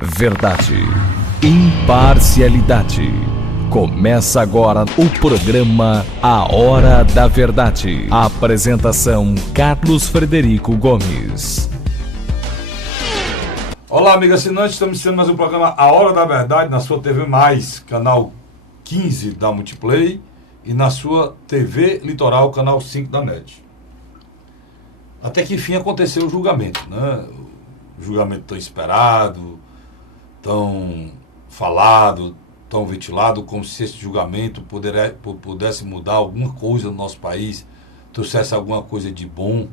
Verdade, imparcialidade. Começa agora o programa A Hora da Verdade. A apresentação Carlos Frederico Gomes. Olá, amigo assinante, estamos iniciando mais um programa A Hora da Verdade na sua TV Mais, canal 15 da Multiplay, e na sua TV Litoral, canal 5 da NET. Até que enfim aconteceu o julgamento, né? O julgamento tão esperado, tão falado, tão ventilado, como se esse julgamento pudesse mudar alguma coisa no nosso país, trouxesse alguma coisa de bom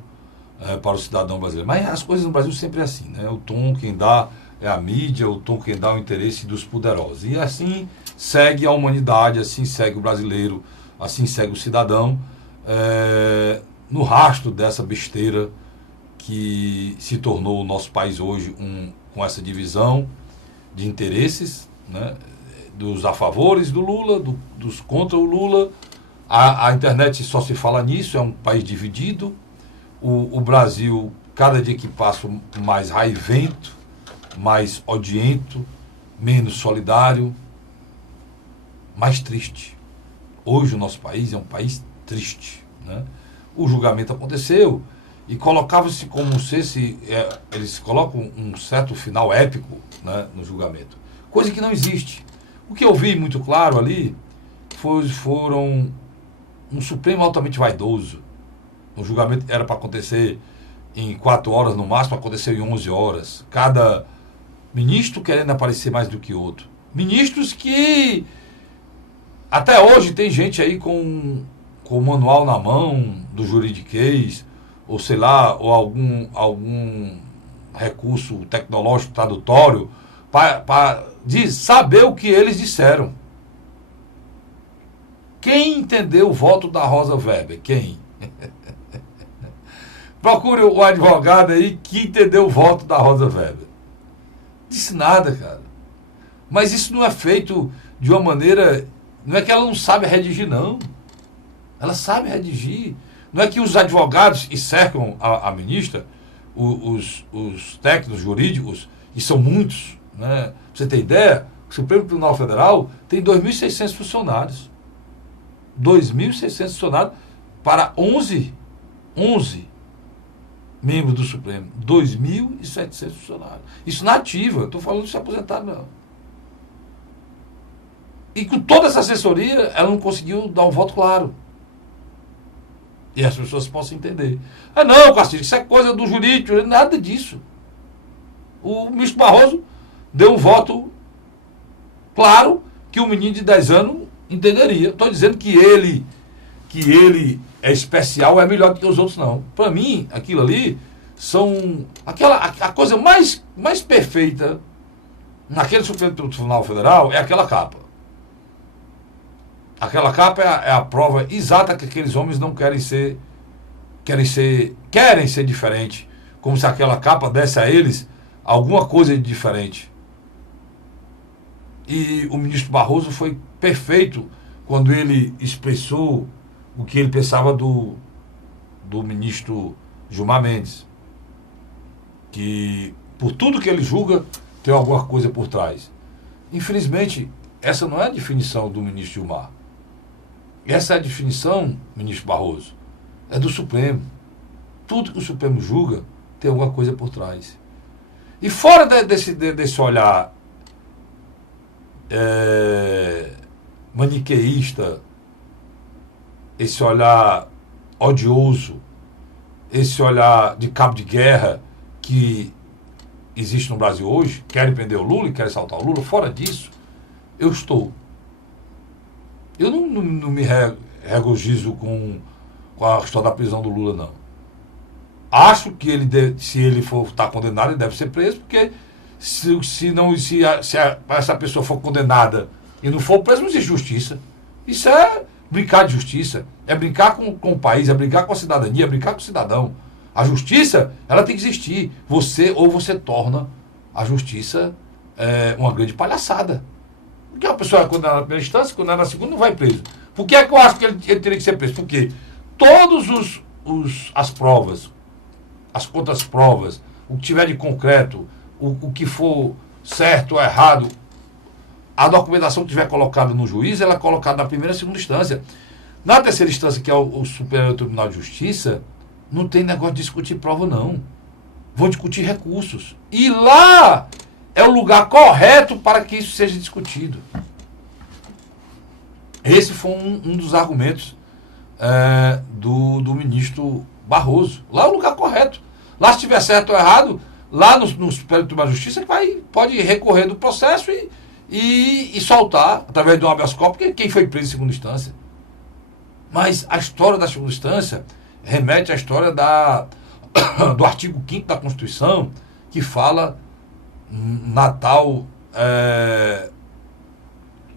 para o cidadão brasileiro. Mas as coisas no Brasil sempre é assim, né? O tom quem dá é a mídia, o tom quem dá é o interesse dos poderosos. E assim segue a humanidade, assim segue o brasileiro, assim segue o cidadão, no rastro dessa besteira que se tornou o nosso país hoje, com essa divisão de interesses, né? Dos a favores do Lula, dos contra o Lula. A internet só se fala nisso, é um país dividido. O Brasil, cada dia que passa, mais raivento, mais odiento, menos solidário, mais triste. Hoje o nosso país é um país triste, né? O julgamento aconteceu e colocava-se como se eles colocam um certo final épico, né, no julgamento, coisa que não existe. O que eu vi muito claro ali foram um Supremo altamente vaidoso. O julgamento era para acontecer em 4 horas no máximo, aconteceu em 11 horas. Cada ministro querendo aparecer mais do que outro. Ministros que até hoje tem gente aí com o manual na mão do juridiquês, ou sei lá, ou algum recurso tecnológico tradutório, para saber o que eles disseram. Quem entendeu o voto da Rosa Weber? Quem? Procure o advogado aí que entendeu o voto da Rosa Weber. Disse nada, cara. Mas isso não é feito de uma maneira... Não é que ela não sabe redigir, não. Ela sabe redigir. Não é que os advogados cercam a ministra, os técnicos jurídicos, e são muitos, né? Pra você ter ideia, o Supremo Tribunal Federal tem 2.600 funcionários. 2.600 funcionários para 11 membros do Supremo. 2.700 funcionários. Isso na ativa, estou falando de se aposentar, não. E com toda essa assessoria, ela não conseguiu dar um voto claro. E as pessoas possam entender. Ah, não, Castilho, isso é coisa do jurídico, nada disso. O ministro Barroso deu um voto claro que um menino de 10 anos entenderia. Estou dizendo que ele é especial, é melhor do que os outros, não. Para mim, aquilo ali são a coisa mais perfeita naquele Supremo Tribunal Federal é aquela capa. Aquela capa é a prova exata que aqueles homens não querem ser diferentes, como se aquela capa desse a eles alguma coisa de diferente. E o ministro Barroso foi perfeito quando ele expressou o que ele pensava do ministro Gilmar Mendes, que por tudo que ele julga tem alguma coisa por trás. Infelizmente, essa não é a definição do ministro Gilmar. Essa é a definição, ministro Barroso, é do Supremo. Tudo que o Supremo julga tem alguma coisa por trás. E fora desse olhar maniqueísta, esse olhar odioso, esse olhar de cabo de guerra que existe no Brasil hoje, querem prender o Lula e querem saltar o Lula, fora disso, eu não me regozijo com a história da prisão do Lula, não. Acho que se ele for estar condenado, ele deve ser preso, porque se essa pessoa for condenada e não for preso, não existe justiça. Isso é brincar de justiça, é brincar com o país, é brincar com a cidadania, é brincar com o cidadão. A justiça, ela tem que existir. Você torna a justiça uma grande palhaçada. Porque a pessoa é condenada na primeira instância, condenada na segunda, não vai preso. Por que é que eu acho que ele teria que ser preso? Porque todas as provas, as contraprovas, o que tiver de concreto, o que for certo ou errado, a documentação que tiver colocada no juiz, ela é colocada na primeira e segunda instância. Na terceira instância, que é o Superior Tribunal de Justiça, não tem negócio de discutir prova, não. Vão discutir recursos. E lá é o lugar correto para que isso seja discutido. Esse foi um dos argumentos do ministro Barroso. Lá é o lugar correto. Lá, se tiver certo ou errado, lá no Superior Tribunal de Justiça, pode recorrer do processo e soltar, através de um habeas corpus, quem foi preso em segunda instância. Mas a história da segunda instância remete à história do artigo 5º da Constituição, que fala na tal,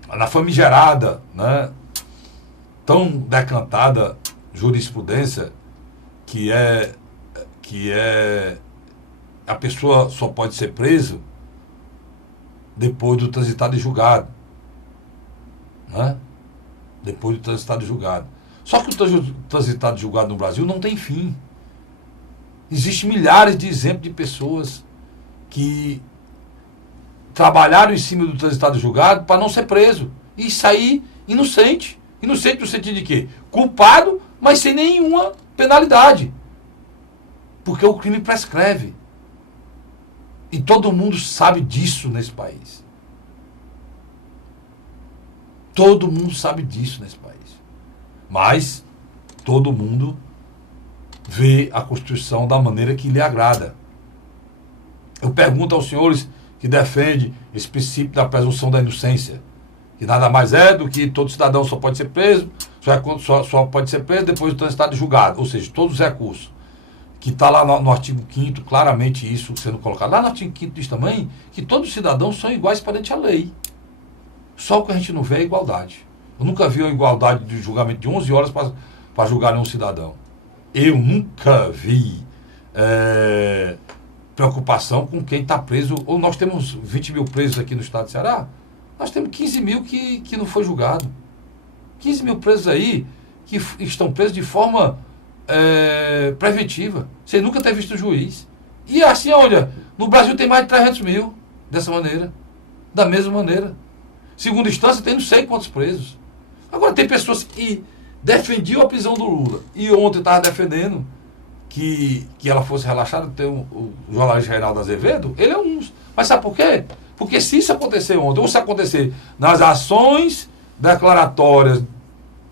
na famigerada, né, tão decantada jurisprudência, que é a pessoa só pode ser presa depois do transitado e julgado. Né? Depois do transitado e julgado. Só que o transitado e julgado no Brasil não tem fim. Existem milhares de exemplos de pessoas que trabalharam em cima do transitado e julgado para não ser preso e sair inocente. Inocente no sentido de quê? Culpado, mas sem nenhuma penalidade. Porque o crime prescreve. E todo mundo sabe disso nesse país. Todo mundo sabe disso nesse país. Mas todo mundo vê a Constituição da maneira que lhe agrada. Eu pergunto aos senhores que defendem esse princípio da presunção da inocência, que nada mais é do que todo cidadão só pode ser preso, só pode ser preso depois do transitado e julgado, ou seja, todos os recursos. Que está lá no artigo 5º, claramente isso sendo colocado. Lá no artigo 5º diz também que todos os cidadãos são iguais perante a lei. Só o que a gente não vê é a igualdade. Eu nunca vi a igualdade de julgamento de 11 horas para julgar nenhum cidadão. Eu nunca vi preocupação com quem está preso. Ou nós temos 20 mil presos aqui no estado de Ceará, nós temos 15 mil que não foi julgado. 15 mil presos aí que estão presos de forma preventiva, sem nunca ter visto o juiz. E assim, olha, no Brasil tem mais de 300 mil dessa maneira, da mesma maneira. Segunda instância tem não sei quantos presos. Agora tem pessoas que defendiam a prisão do Lula e ontem estava defendendo que ela fosse relaxada. Tem o jornalista Reinaldo Azevedo, ele é um. Mas sabe por quê? Porque se isso acontecer ontem, ou se acontecer nas ações declaratórias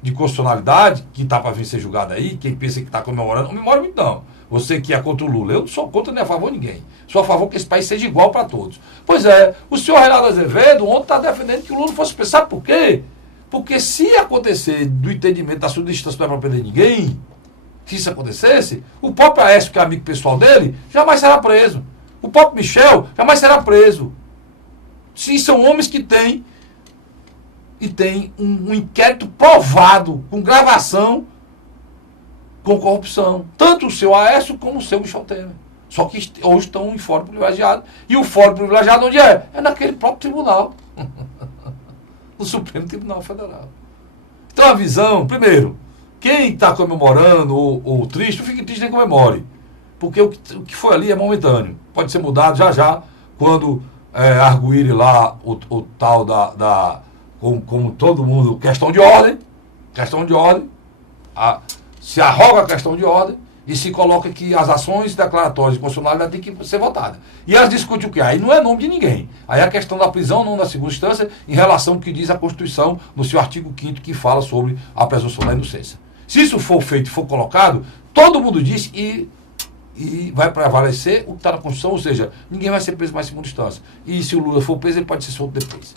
de constitucionalidade, que está para vir ser julgado aí, quem pensa que está comemorando, não comemora muito não. Você que é contra o Lula, eu não sou contra nem a favor de ninguém. Sou a favor que esse país seja igual para todos. Pois é, o senhor Reinaldo Azevedo ontem está defendendo que o Lula fosse preso. Sabe por quê? Porque se acontecer do entendimento da sua instância não é para prender ninguém, se isso acontecesse, o próprio Aécio, que é amigo pessoal dele, jamais será preso. O próprio Michel jamais será preso. Se são homens que têm um inquérito provado, com gravação, com corrupção. Tanto o seu Aécio como o seu Michel Temer. Só que hoje estão em fórum privilegiado. E o fórum privilegiado onde é? É naquele próprio tribunal. No Supremo Tribunal Federal. Então a visão, primeiro, quem está comemorando ou triste, não fique triste nem comemore. Porque o que foi ali é momentâneo. Pode ser mudado já, quando arguírem lá o tal como todo mundo, questão de ordem, se arroga a questão de ordem e se coloca que as ações declaratórias de constitucionalidade têm que ser votadas. E elas discutem o quê? Aí não é nome de ninguém. Aí é a questão da prisão, não da segunda instância, em relação ao que diz a Constituição, no seu artigo 5º, que fala sobre a presunção da inocência. Se isso for feito e for colocado, todo mundo diz e vai prevalecer o que está na Constituição, ou seja, ninguém vai ser preso mais em segunda instância. E se o Lula for preso, ele pode ser solto depois.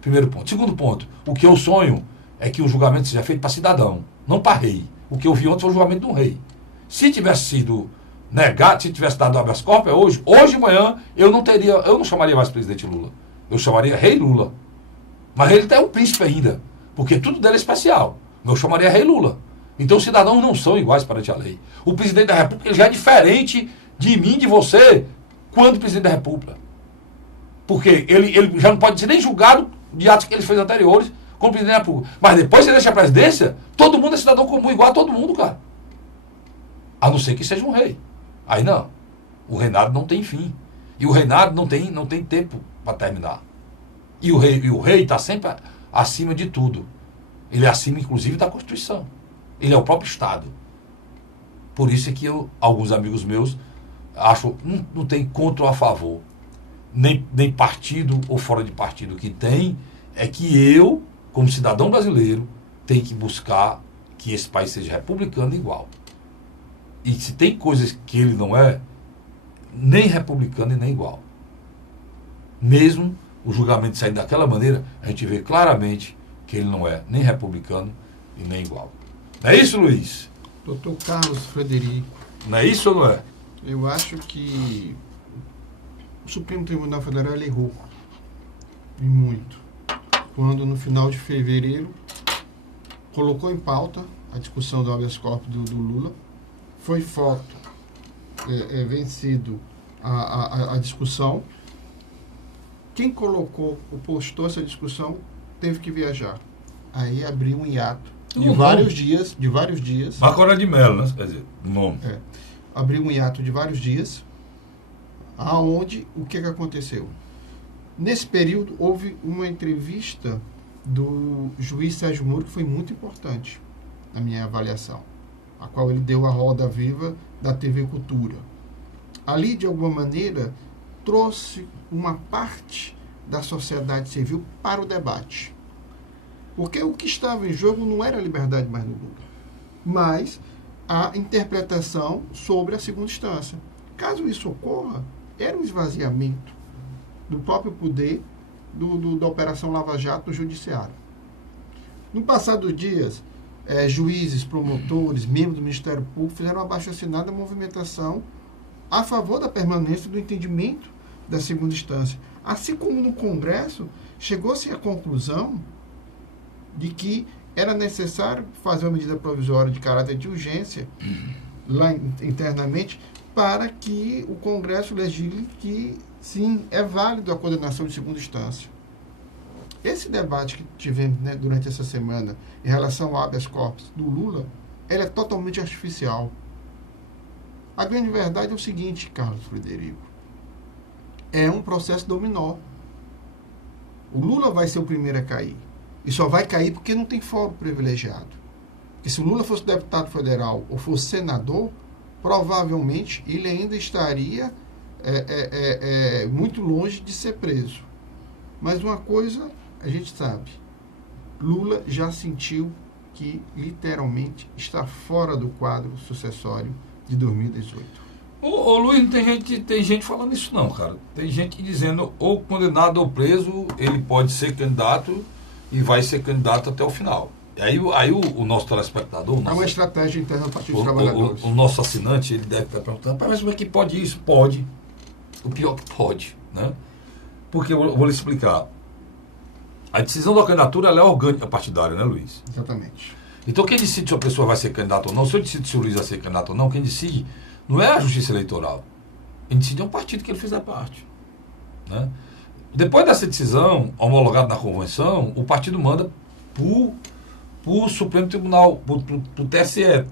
Primeiro ponto. Segundo ponto, o que eu sonho é que o julgamento seja feito para cidadão, não para rei. O que eu vi ontem foi o julgamento de um rei. Se tivesse sido negado, se tivesse dado habeas corpus, hoje de manhã, eu não chamaria mais presidente Lula. Eu chamaria rei Lula. Mas ele é um príncipe ainda, porque tudo dele é especial. Eu chamaria rei Lula. Então os cidadãos não são iguais perante a lei. O presidente da República ele já é diferente de mim, de você, quando presidente da República. Porque ele já não pode ser nem julgado de atos que ele fez anteriores como presidente da República. Mas depois que ele deixa a presidência, todo mundo é cidadão comum, igual a todo mundo, cara. A não ser que seja um rei. Aí não. O reinado não tem fim. E o reinado não tem tempo para terminar. E o rei está sempre acima de tudo. Ele é acima, inclusive, da Constituição. Ele é o próprio Estado. Por isso é que alguns amigos meus acham não tem contra ou a favor. Nem partido ou fora de partido. O que tem é que eu, como cidadão brasileiro, tenho que buscar que esse país seja republicano igual. E se tem coisas que ele não é, nem republicano e nem igual. Mesmo o julgamento saindo daquela maneira, a gente vê claramente que ele não é nem republicano e nem igual. Não é isso, Luiz? Doutor Carlos Frederico. Não é isso ou não é? Eu acho que o Supremo Tribunal Federal errou. E muito. Quando no final de fevereiro colocou em pauta a discussão do habeas corpus do Lula, foi vencido a discussão. Quem postou essa discussão teve que viajar. Aí abriu um hiato de vários dias. Marco Aurélio de Mello, né? Quer dizer, o nome. Abriu um hiato de vários dias, aonde o que aconteceu? Nesse período houve uma entrevista do juiz Sérgio Moro que foi muito importante na minha avaliação, a qual ele deu a roda viva da TV Cultura. Ali, de alguma maneira, trouxe uma parte da sociedade civil para o debate. Porque o que estava em jogo não era a liberdade mais do Lula, mas a interpretação sobre a segunda instância. Caso isso ocorra, era um esvaziamento do próprio poder da Operação Lava Jato no Judiciário. No passado dos dias, juízes, promotores, membros do Ministério Público fizeram uma abaixo-assinada movimentação a favor da permanência do entendimento da segunda instância. Assim como no Congresso, chegou-se à conclusão de que era necessário fazer uma medida provisória de caráter de urgência lá internamente para que o Congresso legisle que, sim, é válido a condenação de segunda instância. Esse debate que tivemos, né, durante essa semana em relação ao habeas corpus do Lula, ele é totalmente artificial. A grande verdade é o seguinte, Carlos Frederico, é um processo dominó. O Lula vai ser o primeiro a cair. E só vai cair porque não tem fórum privilegiado. Porque se o Lula fosse deputado federal ou fosse senador, provavelmente ele ainda estaria muito longe de ser preso. Mas uma coisa a gente sabe, Lula já sentiu que literalmente está fora do quadro sucessório de 2018. Ô Luiz, não tem gente falando isso não, cara. Tem gente dizendo ou condenado ou preso, ele pode ser candidato e vai ser candidato até o final. Aí o nosso telespectador... É uma estratégia interna do Partido dos Trabalhadores. O nosso assinante, ele deve estar perguntando, mas como é que pode isso? Pode. O pior que pode, né? Porque eu vou lhe explicar. A decisão da candidatura ela é orgânica partidária, né, Luiz? Exatamente. Então quem decide se a pessoa vai ser candidato ou não, se eu decido se o Luiz vai ser candidato ou não, quem decide não é a Justiça Eleitoral. Quem decide é um partido que ele fizer parte, né? Depois dessa decisão, homologada na convenção, o partido manda para o Supremo Tribunal, para o TSE.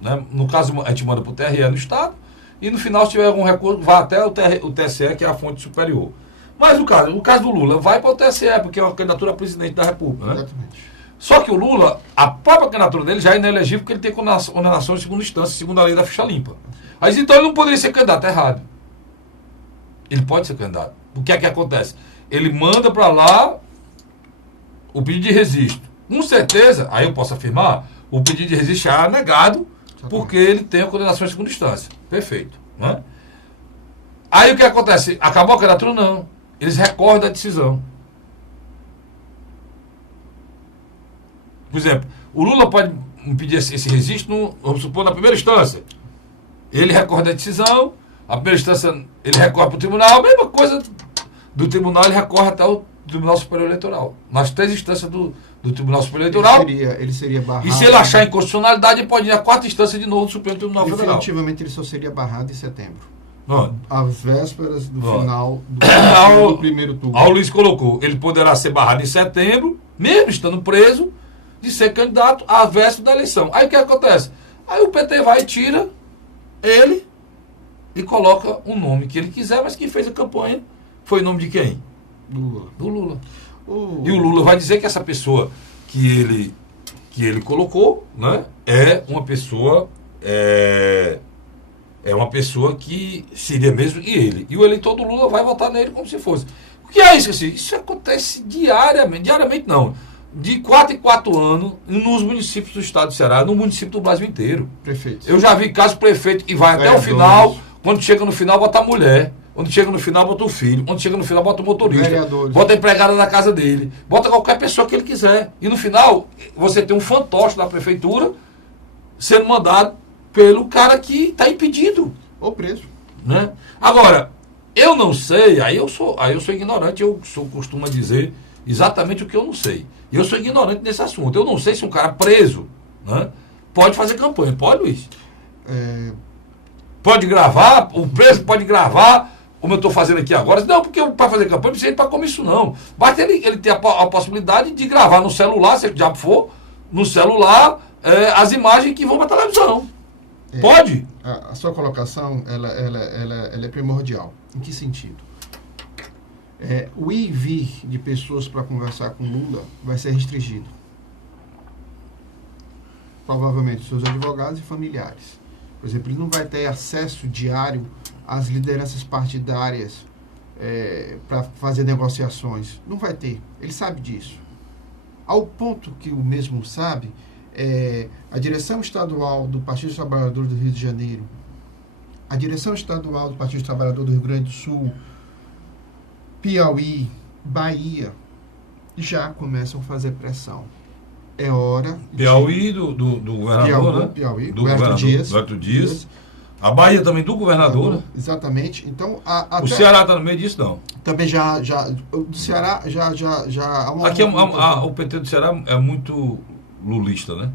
Né? No caso, a gente manda para o TRE no Estado, e no final, se tiver algum recurso, vai até o TSE, que é a fonte superior. Mas o caso do Lula vai para o TSE, porque é uma candidatura a presidente da República. Né? Exatamente. Só que o Lula, a própria candidatura dele já é inelegível, porque ele tem condenação de segunda instância, segundo a lei da ficha limpa. Mas então ele não poderia ser candidato, é errado. Ele pode ser candidato. O que é que acontece? Ele manda para lá o pedido de registro. Com certeza, aí eu posso afirmar, o pedido de registro já é negado, porque ele tem a condenação em segunda instância. Perfeito. Né? Aí o que acontece? Acabou a candidatura? Não. Eles recorrem da decisão. Por exemplo, o Lula pode pedir esse registro, vamos supor, na primeira instância. Ele recorre da decisão, a primeira instância ele recorre para o tribunal, a mesma coisa do tribunal, ele recorre até o Tribunal Superior Eleitoral. Nas três instâncias do Tribunal Superior Eleitoral. Ele seria barrado. E se ele achar inconstitucionalidade, ele pode ir à quarta instância de novo do Supremo Tribunal Federal. Definitivamente ele só seria barrado em setembro. Não. Às vésperas do final do primeiro turno. O Luiz colocou, ele poderá ser barrado em setembro, mesmo estando preso, de ser candidato à véspera da eleição. Aí o que acontece? Aí o PT vai e tira ele e coloca um nome que ele quiser, mas quem fez a campanha foi o nome de quem? Do Lula. O- E o Lula vai dizer que essa pessoa que ele colocou, né, é uma pessoa uma pessoa que seria mesmo que ele. E o eleitor do Lula vai votar nele como se fosse. O que é isso? Assim? Isso acontece diariamente não. De 4 em 4 anos, nos municípios do estado do Ceará, no município do Brasil inteiro. Prefeito. Eu já vi caso prefeito que vai até o final, quando chega no final bota a mulher, quando chega no final bota o filho, quando chega no final bota o motorista, Vereadores. bota a empregada da casa dele, bota qualquer pessoa que ele quiser. E no final, você tem um fantoche da prefeitura sendo mandado pelo cara que está impedido. Ou preso. Né? Agora, eu não sei, aí eu sou ignorante, costumo dizer exatamente o que eu não sei. E eu sou ignorante nesse assunto. Eu não sei se um cara preso, né, pode fazer campanha. Pode, Luiz? Pode gravar, o preso pode gravar, como eu estou fazendo aqui agora. Não, porque para fazer campanha não precisa ir para comício, não. Basta ele ter a possibilidade de gravar no celular, se já for, no celular, as imagens que vão para a televisão. Pode? A sua colocação ela é primordial. Em que sentido? O ir e vir de pessoas para conversar com Lula vai ser restringido. Provavelmente seus advogados e familiares. Por exemplo, ele não vai ter acesso diário às lideranças partidárias para fazer negociações. Não vai ter. Ele sabe disso. Ao ponto que o mesmo sabe, a direção estadual do Partido dos Trabalhadores do Rio de Janeiro, a direção estadual do Partido dos Trabalhadores do Rio Grande do Sul, Piauí, Bahia, já começam a fazer pressão. É hora... Piauí do governador, né? Piauí, do governador Dias. A Bahia também do governador, né? Exatamente. Então, o Ceará está no meio disso, não? Também do Ceará já há uma... Aqui o PT do Ceará é muito lulista, né?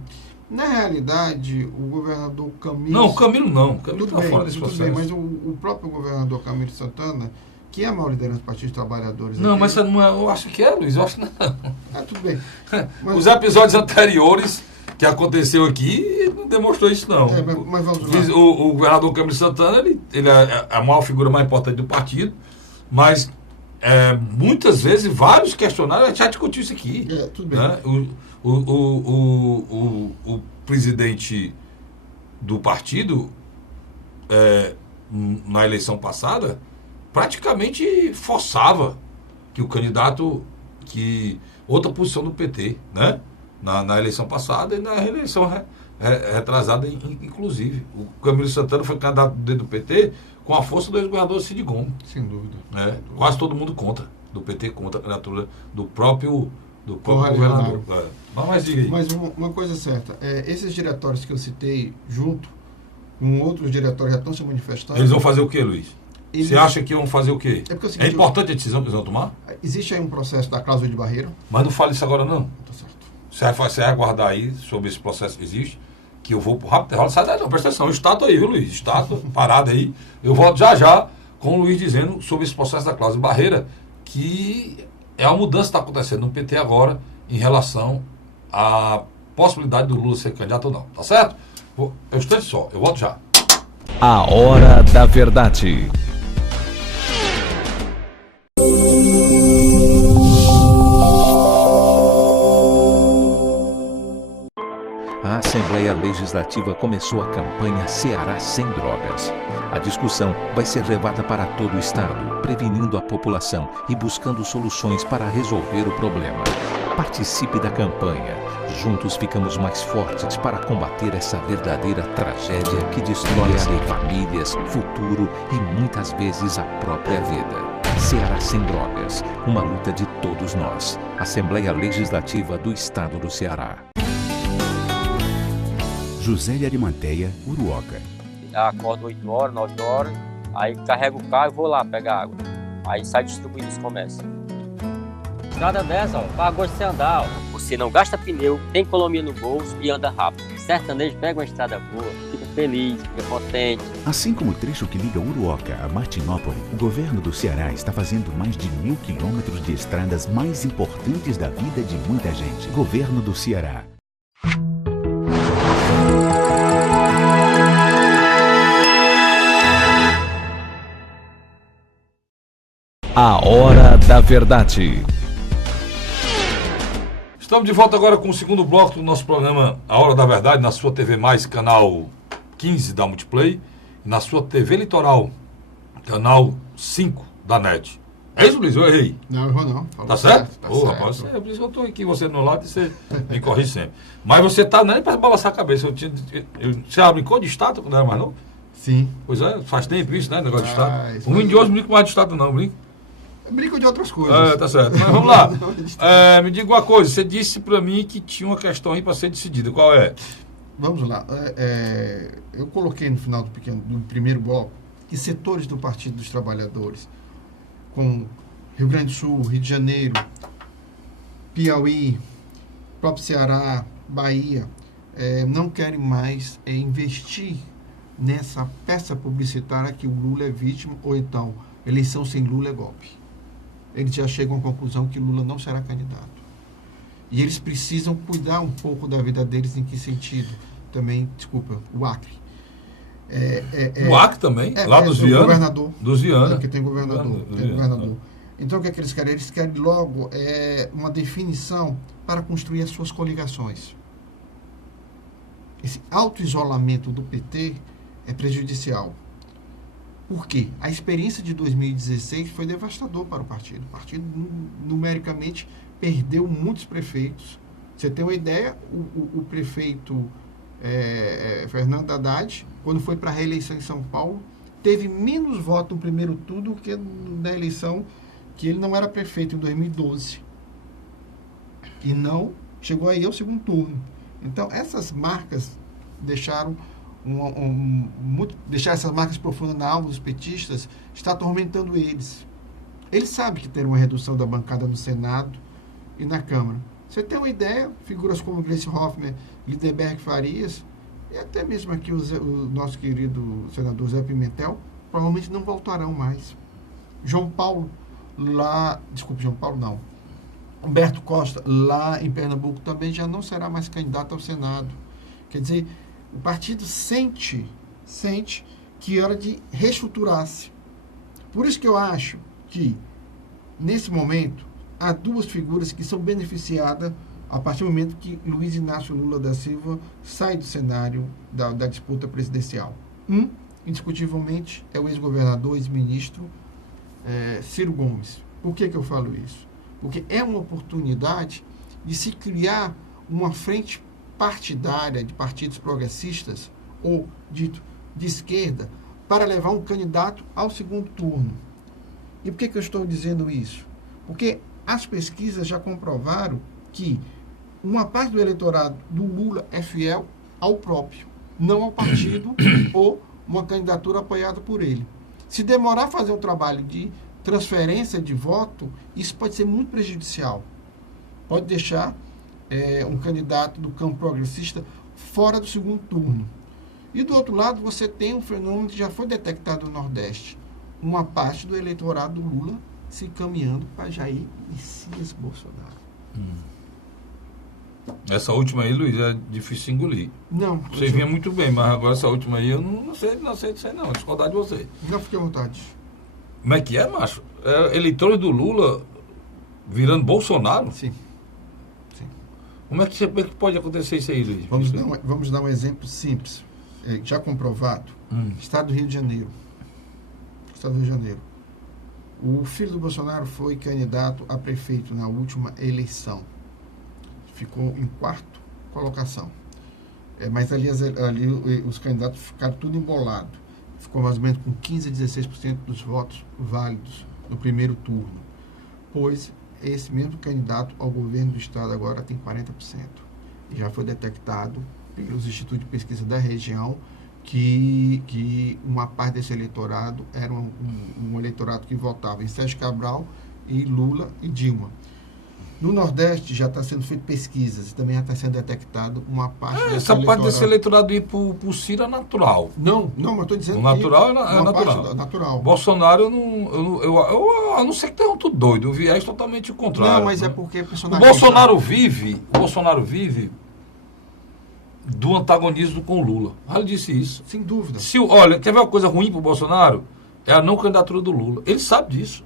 Na realidade, o governador Camilo... Não, o Camilo não. O Camilo está fora desse processo. Bem, mas o próprio governador Camilo Santana, que é a maior liderança do Partido dos Trabalhadores... Não, aqui, mas eu acho que é, Luiz. Eu acho que não. Tudo bem. Mas, os episódios anteriores que aconteceu aqui não demonstrou isso, não. Mas vamos lá. O governador Camilo Santana, ele é a maior figura mais importante do partido, mas muitas vezes vários questionários, a gente já discutiu isso aqui. Tudo bem. Né? O presidente do partido, na eleição passada, praticamente forçava que o candidato, que outra posição do PT, né? Na eleição passada e na reeleição retrasada, inclusive. O Camilo Santana foi candidato do PT com a força do ex-governador Cid Gomes. Sem dúvida. Quase todo mundo contra, do PT contra a candidatura do próprio governador. Mas diga aí. Mas uma coisa é certa, esses diretórios que eu citei, junto com outros diretórios já estão se manifestando... Eles vão fazer o quê, Luiz? Você acha que vão fazer o quê? Porque é o seguinte, importante a decisão que eles vão tomar? Existe aí um processo da cláusula de barreira. Mas não fale isso agora, não. Tá certo. Você vai aguardar aí sobre esse processo que existe, que eu vou pro rápido intervalo. Sai daí, não, presta atenção. Estátua aí, viu, Luiz? Estátua, parada aí. Eu volto já com o Luiz dizendo sobre esse processo da cláusula de barreira, que é uma mudança que está acontecendo no PT agora em relação à possibilidade do Lula ser candidato ou não. Tá certo? Um instante só, eu volto já. A Hora da Verdade. A Assembleia Legislativa começou a campanha Ceará Sem Drogas. A discussão vai ser levada para todo o estado, prevenindo a população e buscando soluções para resolver o problema. Participe da campanha. Juntos ficamos mais fortes para combater essa verdadeira tragédia que destrói famílias, futuro e muitas vezes a própria vida. Ceará Sem Drogas, uma luta de todos nós. Assembleia Legislativa do Estado do Ceará. José de Arimanteia, Uruoca. Acordo 8 horas, 9 horas, aí carrego o carro e vou lá pegar água. Aí sai distribuindo os comércios. Estrada dessa, faz gosto de você andar. Você não gasta pneu, tem economia no bolso e anda rápido. Sertanejo pega uma estrada boa, fica feliz, fica potente. Assim como o trecho que liga Uruoca a Martinópole, o governo do Ceará está fazendo mais de 1.000 quilômetros de estradas mais importantes da vida de muita gente. Governo do Ceará. A Hora da Verdade. Estamos de volta agora com o segundo bloco do nosso programa A Hora da Verdade, na sua TV Mais, canal 15 da Multiplay, e na sua TV Litoral, canal 5 da NET. É isso, Luiz? Eu errei. Não, errou não. Falou Tá certo? Tá Ô, certo. rapaz, é por isso que eu estou aqui, você do meu lado, e você me corrige sempre. Mas você tá nem para balançar a cabeça. Você já brincou de estátua quando era mais novo? Sim. Pois é, faz tempo isso, né? Negócio de estátua. Isso O índio hoje não brinca mais de estátua, não, brinca? Brinco de outras coisas. É, tá certo. Mas vamos lá. Me diga uma coisa, você disse para mim que tinha uma questão aí para ser decidida. Qual é? Vamos lá. Eu coloquei no final do primeiro bloco que setores do Partido dos Trabalhadores, com Rio Grande do Sul, Rio de Janeiro, Piauí, próprio Ceará, Bahia, não querem mais investir nessa peça publicitária que o Lula é vítima, ou então, eleição sem Lula é golpe. Eles já chegam à conclusão que Lula não será candidato. E eles precisam cuidar um pouco da vida deles. Em que sentido? Também, desculpa, o Acre. O Acre também? Lá dos Viana? Governador. Dos Viana. Porque tem governador. Então, o que é que eles querem? Eles querem logo uma definição para construir as suas coligações. Esse auto-isolamento do PT é prejudicial. Por quê? A experiência de 2016 foi devastador para o partido. O partido, numericamente, perdeu muitos prefeitos. Você tem uma ideia, o prefeito Fernando Haddad, quando foi para a reeleição em São Paulo, teve menos votos no primeiro turno do que na eleição que ele não era prefeito em 2012. E não chegou aí ao segundo turno. Então, essas marcas deixaram deixar essas marcas profundas na alma dos petistas está atormentando eles. Eles sabem que terão uma redução da bancada no Senado e na Câmara. Você tem uma ideia, figuras como Gleice Hoffmann, Lindenberg Farias, e até mesmo aqui o nosso querido senador Zé Pimentel, provavelmente não voltarão mais. Humberto Costa, lá em Pernambuco, também já não será mais candidato ao Senado. Quer dizer, o partido sente que é hora de reestruturar-se. Por isso que eu acho que, nesse momento, há duas figuras que são beneficiadas a partir do momento que Luiz Inácio Lula da Silva sai do cenário da disputa presidencial. Indiscutivelmente, é o ex-governador, ex-ministro Ciro Gomes. Por que eu falo isso? Porque é uma oportunidade de se criar uma frente partidária de partidos progressistas, ou dito de esquerda, para levar um candidato ao segundo turno. E por que eu estou dizendo isso? Porque as pesquisas já comprovaram que uma parte do eleitorado do Lula é fiel ao próprio, não ao partido ou uma candidatura apoiada por ele. Se demorar a fazer um trabalho de transferência de voto, isso pode ser muito prejudicial. Pode deixar um candidato do campo progressista fora do segundo turno. E do outro lado, você tem um fenômeno que já foi detectado no Nordeste. Uma parte do eleitorado do Lula se encaminhando para Jair Messias Bolsonaro. Essa última aí, Luiz, é difícil engolir. Não. Você vinha muito bem, mas agora essa última aí eu não sei disso aí não, discordar de você. Não, fique à vontade. Como é que é, macho? Eleitores do Lula virando Bolsonaro? Sim. Como é que pode acontecer isso aí, Luiz? Vamos dar um exemplo simples, já comprovado. Estado do Rio de Janeiro. O filho do Bolsonaro foi candidato a prefeito na última eleição. Ficou em 4ª colocação. Mas ali os candidatos ficaram tudo embolado. Ficou mais ou menos com 15% a 16% dos votos válidos no primeiro turno. Pois esse mesmo candidato ao governo do estado agora tem 40%. E já foi detectado pelos institutos de pesquisa da região que uma parte desse eleitorado era um eleitorado que votava em Sérgio Cabral e Lula e Dilma. No Nordeste já está sendo feito pesquisas, também já está sendo detectado uma parte desse essa parte desse eleitorado ir para o Ciro é natural. Não, mas estou dizendo o natural que é natural. Natural. Bolsonaro, eu não sei que tem um tudo doido, o viés totalmente o contrário. Não, mas é porque o Bolsonaro vive do antagonismo com o Lula. Ele disse isso. Sem dúvida. Olha, quer ver uma coisa ruim para o Bolsonaro? É a não candidatura do Lula. Ele sabe disso.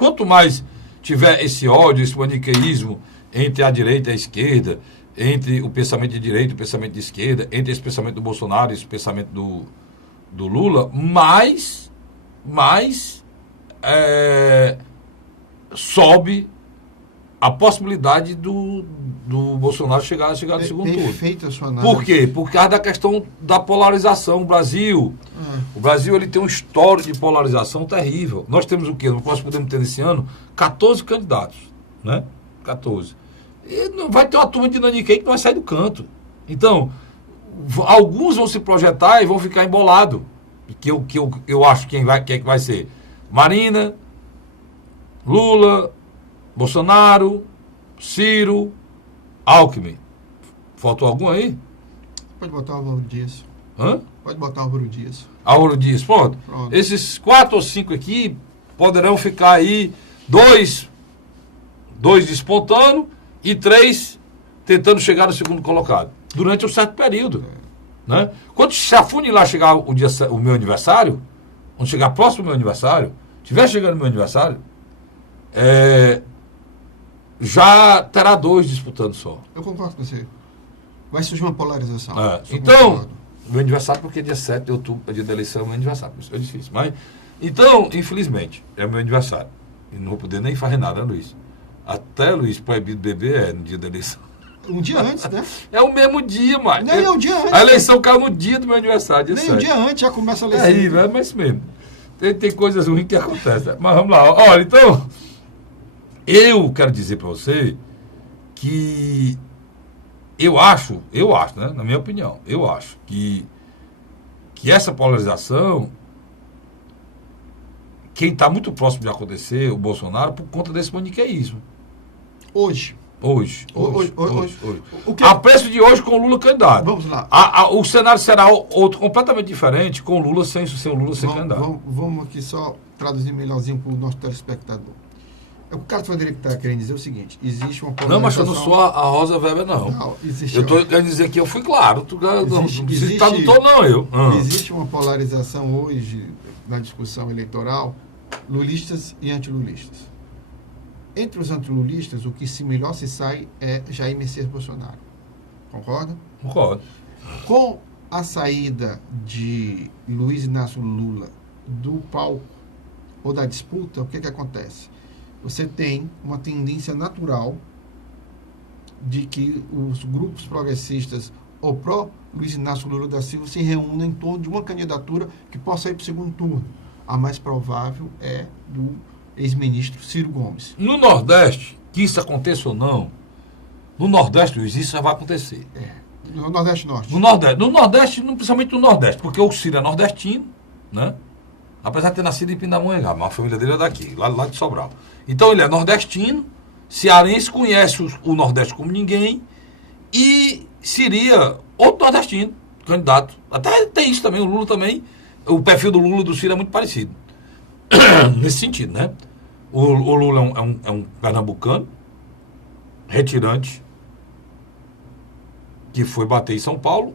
quanto mais tiver esse ódio, esse maniqueísmo entre a direita e a esquerda, entre o pensamento de direita e o pensamento de esquerda, entre esse pensamento do Bolsonaro e esse pensamento do Lula, mais sobe a possibilidade do Bolsonaro chegar no segundo turno. Perfeita a sua análise. Por quê? Por causa da questão da polarização. O Brasil ele tem um histórico de polarização terrível. Nós temos o quê? Nós podemos ter nesse ano 14 candidatos, né? 14. E não vai ter uma turma de naniquim que não vai sair do canto. Então, alguns vão se projetar e vão ficar embolados. Que eu acho quem é que vai ser. Marina, Lula, Bolsonaro, Ciro, Alckmin. Faltou algum aí? Pode botar o Álvaro Dias. Hã? Pode botar o Álvaro Dias. Álvaro Dias, pronto. Esses 4 ou 5 aqui poderão ficar aí, dois despontando e 3 tentando chegar no segundo colocado. Durante um certo período. Né? Quando se afunilar chegar o meu aniversário, quando chegar próximo do meu aniversário, estiver chegando o meu aniversário, já terá 2 disputando só. Eu concordo com você. Vai surgir uma polarização. Então, meu aniversário, porque dia 7 de outubro, dia da eleição, é meu aniversário. Isso é difícil. Mas, então, infelizmente, é meu aniversário. E não vou poder nem fazer nada, Luiz. Até, Luiz, proibido beber no dia da eleição. Um dia antes, né? É o mesmo dia, mas. Nem é o dia antes. A eleição caiu no dia do meu aniversário. Dia Nem 7. um dia antes já começa a eleição. É isso, mas isso mesmo. Tem coisas ruins que acontecem. Mas vamos lá. Olha, então, eu quero dizer para você que eu acho, né, na minha opinião, eu acho que essa polarização, quem está muito próximo de acontecer, o Bolsonaro, por conta desse maniqueísmo. Hoje. Hoje. O que... A preço de hoje com o Lula candidato. Vamos lá. O cenário será outro completamente diferente com o Lula sem o Lula ser candidato. Vamos aqui só traduzir melhorzinho para o nosso telespectador. O Carlos Frederico está querendo dizer o seguinte: existe uma polarização... Não, mas eu não sou a Rosa Weber, não. Eu estou querendo dizer que eu fui claro. Não precisa estar no tom, não, eu. Existe uma polarização hoje na discussão eleitoral, lulistas e antilulistas. Entre os antilulistas, o que melhor se sai é Jair Messias Bolsonaro. Concorda? Concordo. Com a saída de Luiz Inácio Lula do palco ou da disputa, o que acontece? Você tem uma tendência natural de que os grupos progressistas ou pró-Luiz Inácio Lula da Silva se reúnem em torno de uma candidatura que possa ir para o segundo turno. A mais provável é do ex-ministro Ciro Gomes. No Nordeste, que isso aconteça ou não, no Nordeste, Luiz, isso já vai acontecer. No Nordeste Norte. No Nordeste, principalmente no Nordeste, porque o Ciro é nordestino, né? Apesar de ter nascido em Pindamonhangaba, mas a família dele é daqui, lá de Sobral. Então ele é nordestino, cearense, conhece o Nordeste como ninguém, e seria outro nordestino, candidato. Até tem isso também, o Lula também, o perfil do Lula e do Ciro é muito parecido. Nesse sentido, né? O Lula é um pernambucano, retirante, que foi bater em São Paulo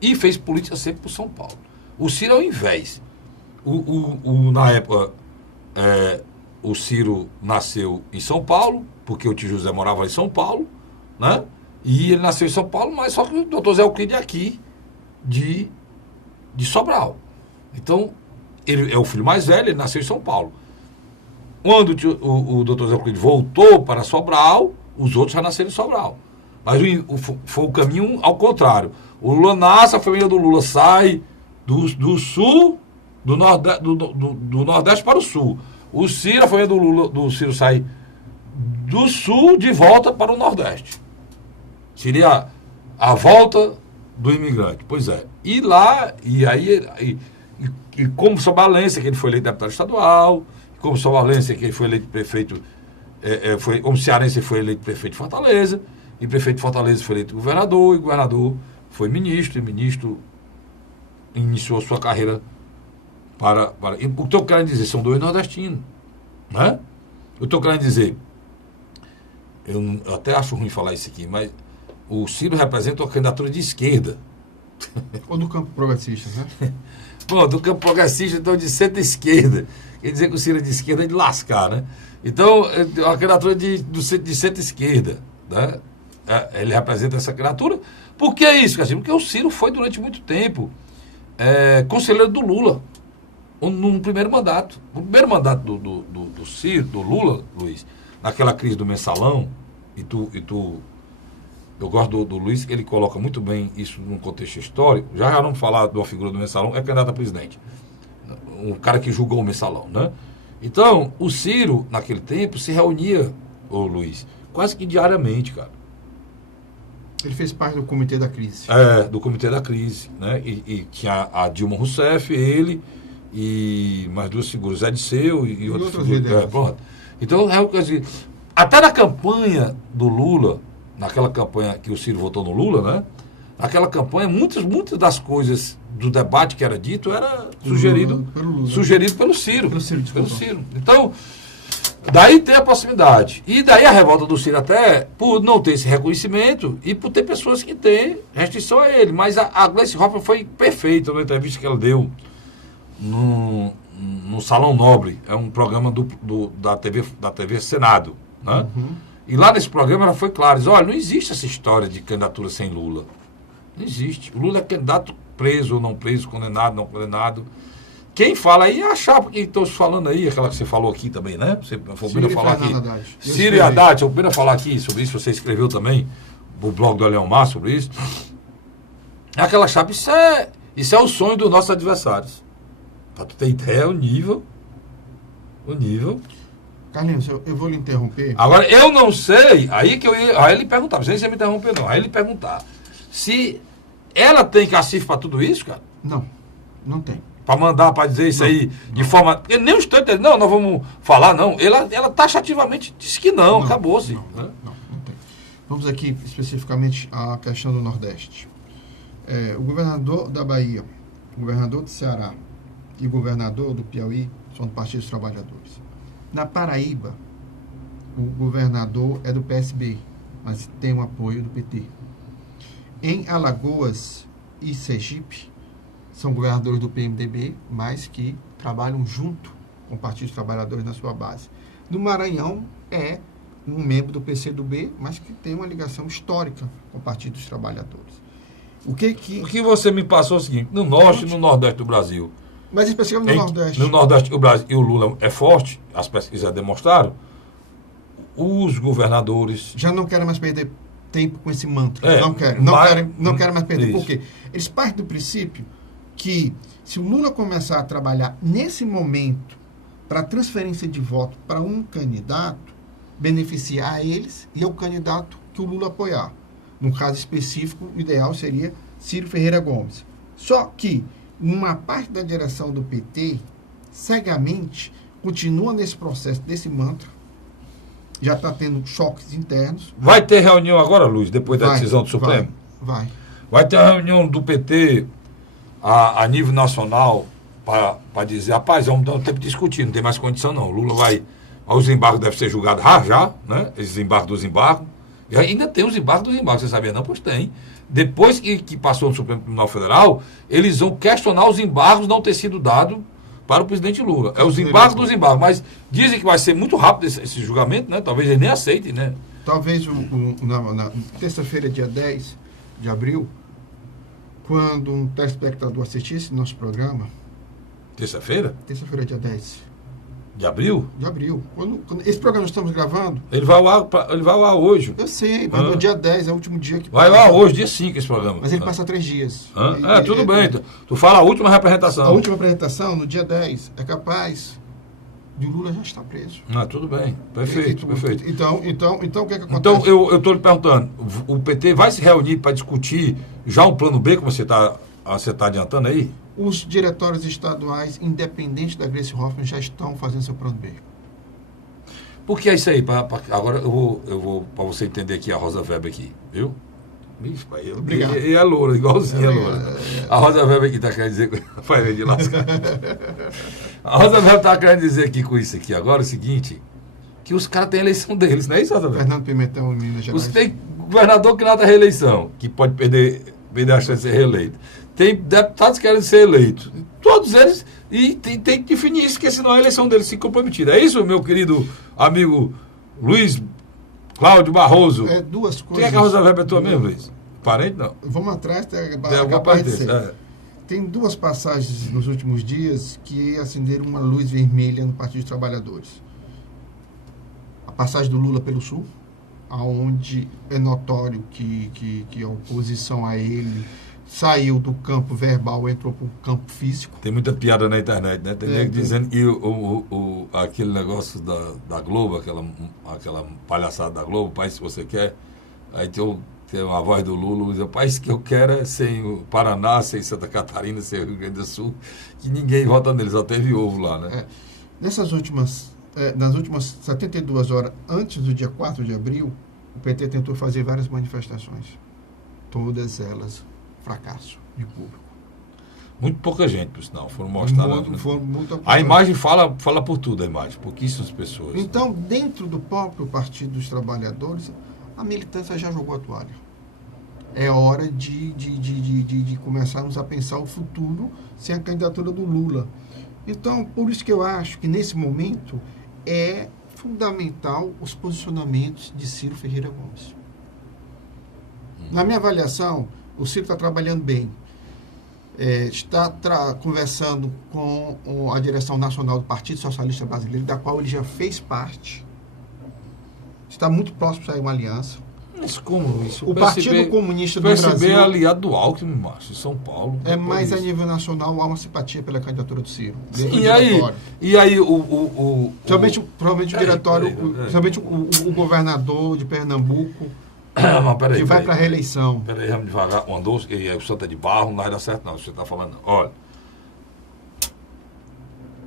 e fez política sempre por São Paulo. O Ciro é o invés. Na época, o Ciro nasceu em São Paulo, porque o tio José morava em São Paulo, né? E ele nasceu em São Paulo, mas só que o doutor Zé Euclide é aqui, de Sobral. Então, ele é o filho mais velho, ele nasceu em São Paulo. Quando o doutor Zé Euclide voltou para Sobral, os outros já nasceram em Sobral. Mas foi o caminho ao contrário. O Lula nasce, a família do Lula sai do sul, do Nordeste para o sul. O Ciro, a família do Ciro sai do sul de volta para o Nordeste. Seria a volta do imigrante. Pois é. E lá, e como sobalense, que ele foi eleito deputado estadual, como sobalense, que ele foi eleito prefeito, como cearense, ele foi eleito prefeito de Fortaleza, e prefeito de Fortaleza foi eleito governador, e governador foi ministro, e ministro iniciou sua carreira para... O que eu estou querendo dizer, são 2 nordestinos, né? Eu estou querendo dizer, eu até acho ruim falar isso aqui, mas o Ciro representa uma candidatura de esquerda. Ou do campo progressista, né? Bom, do campo progressista, então, de centro-esquerda. Quer dizer que o Ciro é de esquerda é de lascar, né? Então, é uma criatura de centro-esquerda, né? Ele representa essa criatura. Por que isso, Caxi? Porque o Ciro foi durante muito tempo conselheiro do Lula, num primeiro mandato. O primeiro mandato do Ciro, do Lula, Luiz, naquela crise do mensalão, eu gosto do Luiz, que ele coloca muito bem isso num contexto histórico. Já vamos falar de uma figura do mensalão, é candidato a presidente. Um cara que julgou o mensalão, né? Então, o Ciro, naquele tempo, se reunia, Luiz, quase que diariamente, cara. Ele fez parte do Comitê da Crise. Do Comitê da Crise, né? E tinha a Dilma Rousseff, ele e mais duas figuras, Zé Disseu e outras figuras. Pronto. Então, até na campanha do Lula, naquela campanha que o Ciro votou no Lula, né? Naquela campanha, muitas das coisas do debate que era dito era sugerido pelo Ciro. Pelo Ciro. Então, daí tem a proximidade. E daí a revolta do Ciro até por não ter esse reconhecimento e por ter pessoas que têm restrição a ele. Mas a Gleice Hoffmann foi perfeita na entrevista que ela deu no Salão Nobre. É um programa da TV Senado, né? E lá nesse programa ela foi clara, diz, olha, não existe essa história de candidatura sem Lula. Não existe. O Lula é candidato preso ou não preso, condenado, não condenado. Quem fala aí é a chapa que estou falando aí, aquela que você falou aqui também, né? Você foi o primeiro a falar aqui. Ciro e Haddad, foi o primeiro a falar aqui sobre isso, você escreveu também o blog do Leomar sobre isso. É aquela chapa, isso é o sonho dos nossos adversários. Para tu ter ideia, o nível. Carlinhos, eu vou lhe interromper. Agora, eu não sei, aí ele perguntava, não sei se você me interrompeu não, aí ele perguntar se ela tem cacife para tudo isso, cara? Não tem. Para mandar, para dizer isso aí de forma... Porque nem o instante, não, nós vamos falar, não. Ela taxativamente disse que não, acabou-se. Não tem. Vamos aqui especificamente à questão do Nordeste. O governador da Bahia, o governador do Ceará e o governador do Piauí são do Partido dos Trabalhadores. Na Paraíba, o governador é do PSB, mas tem o apoio do PT. Em Alagoas e Sergipe, são governadores do PMDB, mas que trabalham junto com o Partido dos Trabalhadores na sua base. No Maranhão, é um membro do PCdoB, mas que tem uma ligação histórica com o Partido dos Trabalhadores. O que você me passou é o seguinte, no Norte e no Nordeste do Brasil, mas especialmente no Nordeste. No Nordeste do Brasil, e o Lula é forte, as pesquisas demonstraram, os governadores... Já não querem mais perder tempo com esse mantra. Não querem mais perder. Por quê? Eles partem do princípio que se o Lula começar a trabalhar nesse momento para transferência de voto para um candidato, beneficiar a eles e ao candidato que o Lula apoiar. No caso específico, o ideal seria Ciro Ferreira Gomes. Só que uma parte da direção do PT, cegamente, continua nesse processo desse mantra, já está tendo choques internos. Vai ter reunião agora, Luiz, depois da decisão do Supremo? Vai ter uma reunião do PT a nível nacional para dizer, rapaz, vamos dar um tempo de discutir, não tem mais condição não. O Lula vai... Os embargos devem ser julgados já, né? Esses embargos dos embargos. E ainda tem os embargos dos embargos, você sabia não? Pois tem. Depois que passou no Supremo Tribunal Federal, eles vão questionar os embargos não ter sido dados para o presidente Lula. É os embargos dos embargos. Mas dizem que vai ser muito rápido esse julgamento, né? Talvez eles nem aceitem, né? Talvez na terça-feira, dia 10 de abril, quando um telespectador assistisse nosso programa... Terça-feira? Terça-feira, dia 10. De abril? De abril. Quando esse programa estamos gravando... Ele vai ao ar hoje. Eu sei, mas no dia 10 é o último dia que... Vai ao ar hoje, dia 5 esse programa. Mas ele passa 3 dias. Tudo bem. Tu fala a última representação. A última apresentação, no dia 10, é capaz de o Lula já estar preso. Tudo bem. Perfeito. Então, o que é que acontece? Então, eu estou lhe perguntando, o PT vai se reunir para discutir já um plano B, como você está adiantando aí? Os diretórios estaduais, independentes da Gleice Hoffmann, já estão fazendo seu plano B. Por que é isso aí? Agora eu vou para você entender aqui a Rosa Weber aqui, viu? Obrigado. E é loura, igualzinha a loura. A Rosa Weber aqui está querendo dizer... Vai de lascar. A Rosa Weber está querendo dizer aqui com isso aqui agora o seguinte, que os caras têm a eleição deles, não é isso, Rosa Weber? Fernando Pimentel, em Minas Gerais. Você tem governador que nada reeleição, que pode perder a chance de ser reeleito. Tem deputados que querem ser eleitos. Tu todos eles, e tem que definir isso, porque senão a eleição deles fica comprometida. É isso, meu querido amigo Luiz Cláudio Barroso? Duas coisas. Quem é que a Rosa Weber é tua mesmo, Luiz? Parente, não? Vamos atrás, Tem alguma parte desse, Tem duas passagens nos últimos dias que acenderam uma luz vermelha no Partido dos Trabalhadores. A passagem do Lula pelo Sul, onde é notório que a oposição a ele saiu do campo verbal, entrou para o campo físico. Tem muita piada na internet, né? Tem nego dizendo que aquele negócio da Globo, aquela palhaçada da Globo, o país que você quer, aí tem uma voz do Lula, diz, o país que eu quero é sem o Paraná, sem Santa Catarina, sem o Rio Grande do Sul, que ninguém vota neles, só teve ovo lá, né? Nas últimas 72 horas antes do dia 4 de abril, o PT tentou fazer várias manifestações. Todas elas fracasso de público. Muito pouca gente, por sinal, foram mostradas. A imagem fala por tudo, a imagem, pouquíssimas pessoas. Então, dentro do próprio Partido dos Trabalhadores, a militância já jogou a toalha. É hora de começarmos a pensar o futuro sem a candidatura do Lula. Então, por isso que eu acho que, nesse momento, é fundamental os posicionamentos de Ciro Ferreira Gomes. Na minha avaliação, o Ciro está trabalhando bem. Está conversando com a direção nacional do Partido Socialista Brasileiro, da qual ele já fez parte. Está muito próximo de sair uma aliança. Mas como isso? O Partido Comunista do Brasil... O PSB é aliado do Alckmin, macho, em São Paulo. Mas a nível nacional há uma simpatia pela candidatura do Ciro. E aí provavelmente o diretório, somente o governador de Pernambuco, que vai para a reeleição. Peraí, vamos devagar. O Andou, o Santa de Barro, não vai dar certo não, você está falando. Olha,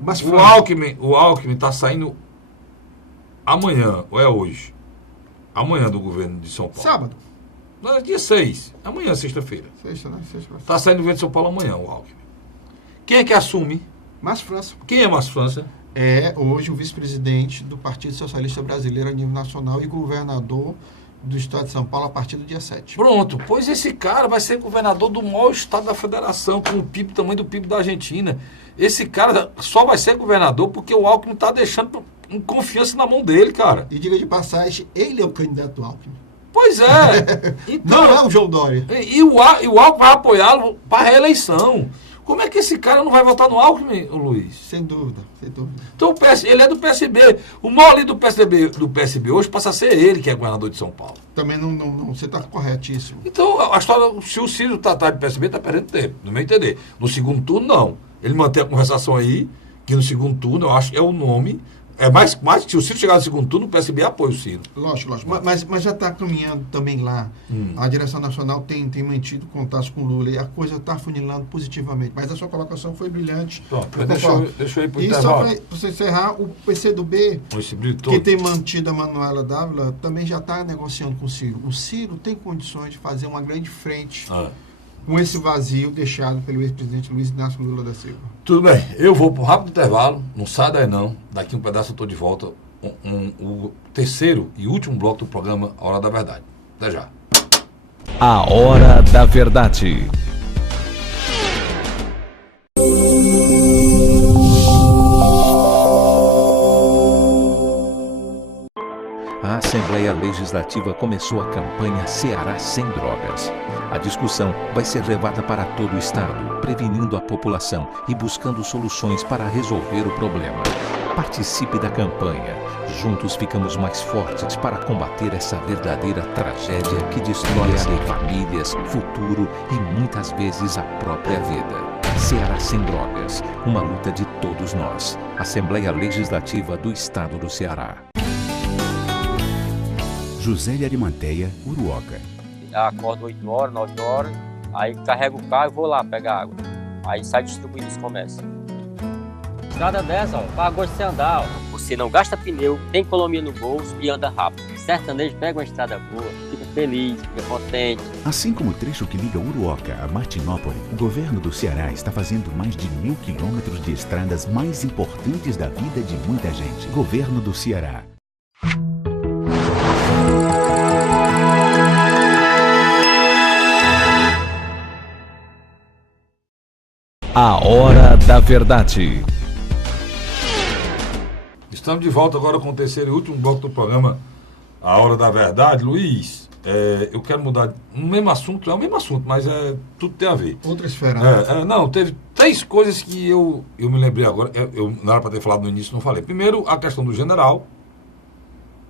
mas o Alckmin está saindo amanhã, ou é hoje? Amanhã do governo de São Paulo. Sábado. Não, é dia 6. Amanhã, sexta-feira. Sexta, né? Está saindo do governo de São Paulo amanhã, o Alckmin. Quem é que assume? Márcio França. Quem é Márcio França? É hoje o vice-presidente do Partido Socialista Brasileiro a nível nacional e governador do estado de São Paulo a partir do dia 7. Pronto, pois esse cara vai ser governador do maior estado da federação, com o PIB, tamanho do PIB da Argentina. Esse cara só vai ser governador porque o Alckmin está deixando confiança na mão dele, cara. E diga de passagem, ele é o candidato Alckmin. Pois é. Então, não é o João Dória. E o Alckmin vai apoiá-lo para a reeleição. Como é que esse cara não vai votar no Alckmin, Luiz? Sem dúvida. Então ele é do PSB. O maior líder do PSB hoje passa a ser ele que é governador de São Paulo. Também não você está corretíssimo. Então, a história, se o Ciro está atrás do PSB, está perdendo tempo, no meu entender. No segundo turno, não. Ele mantém a conversação aí, que no segundo turno, eu acho que é o nome. É mais se o Ciro chegar no segundo turno, o PSB apoia o Ciro. Lógico. Mas já está caminhando também lá. A direção nacional tem mantido contatos com o Lula e a coisa está funilando positivamente. Mas a sua colocação foi brilhante. Pronto, deixa eu ir para o intervalo. E só para você encerrar, o PCdoB, que tem mantido a Manuela Dávila, também já está negociando com o Ciro. O Ciro tem condições de fazer uma grande frente com esse vazio deixado pelo ex-presidente Luiz Inácio Lula da Silva. Tudo bem, eu vou para um rápido intervalo, não sai daí não, daqui um pedaço eu estou de volta, o terceiro e último bloco do programa A Hora da Verdade. Até já. A Hora da Verdade. A Assembleia Legislativa começou a campanha Ceará Sem Drogas. A discussão vai ser levada para todo o estado, prevenindo a população e buscando soluções para resolver o problema. Participe da campanha. Juntos ficamos mais fortes para combater essa verdadeira tragédia que destrói famílias, futuro e muitas vezes a própria vida. Ceará Sem Drogas, uma luta de todos nós. Assembleia Legislativa do Estado do Ceará. José de Arimanteia, Uruoca. Acordo 8 horas, 9 horas, aí carrego o carro e vou lá pegar água. Aí sai distribuindo os comércios. Estrada dessa, para gosto de você andar. Você não gasta pneu, tem economia no bolso e anda rápido. Sertanejo pega uma estrada boa, fica feliz, fica contente. Assim como o trecho que liga Uruoca a Martinópole, o governo do Ceará está fazendo mais de 1.000 quilômetros de estradas mais importantes da vida de muita gente. Governo do Ceará. A Hora da Verdade. Estamos de volta agora com o terceiro e último bloco do programa A Hora da Verdade. Luiz, eu quero mudar o mesmo assunto, mas tudo tem a ver. Outra esfera. Não, teve 3 coisas que eu me lembrei agora. Eu não era para ter falado no início, não falei. Primeiro, a questão do general.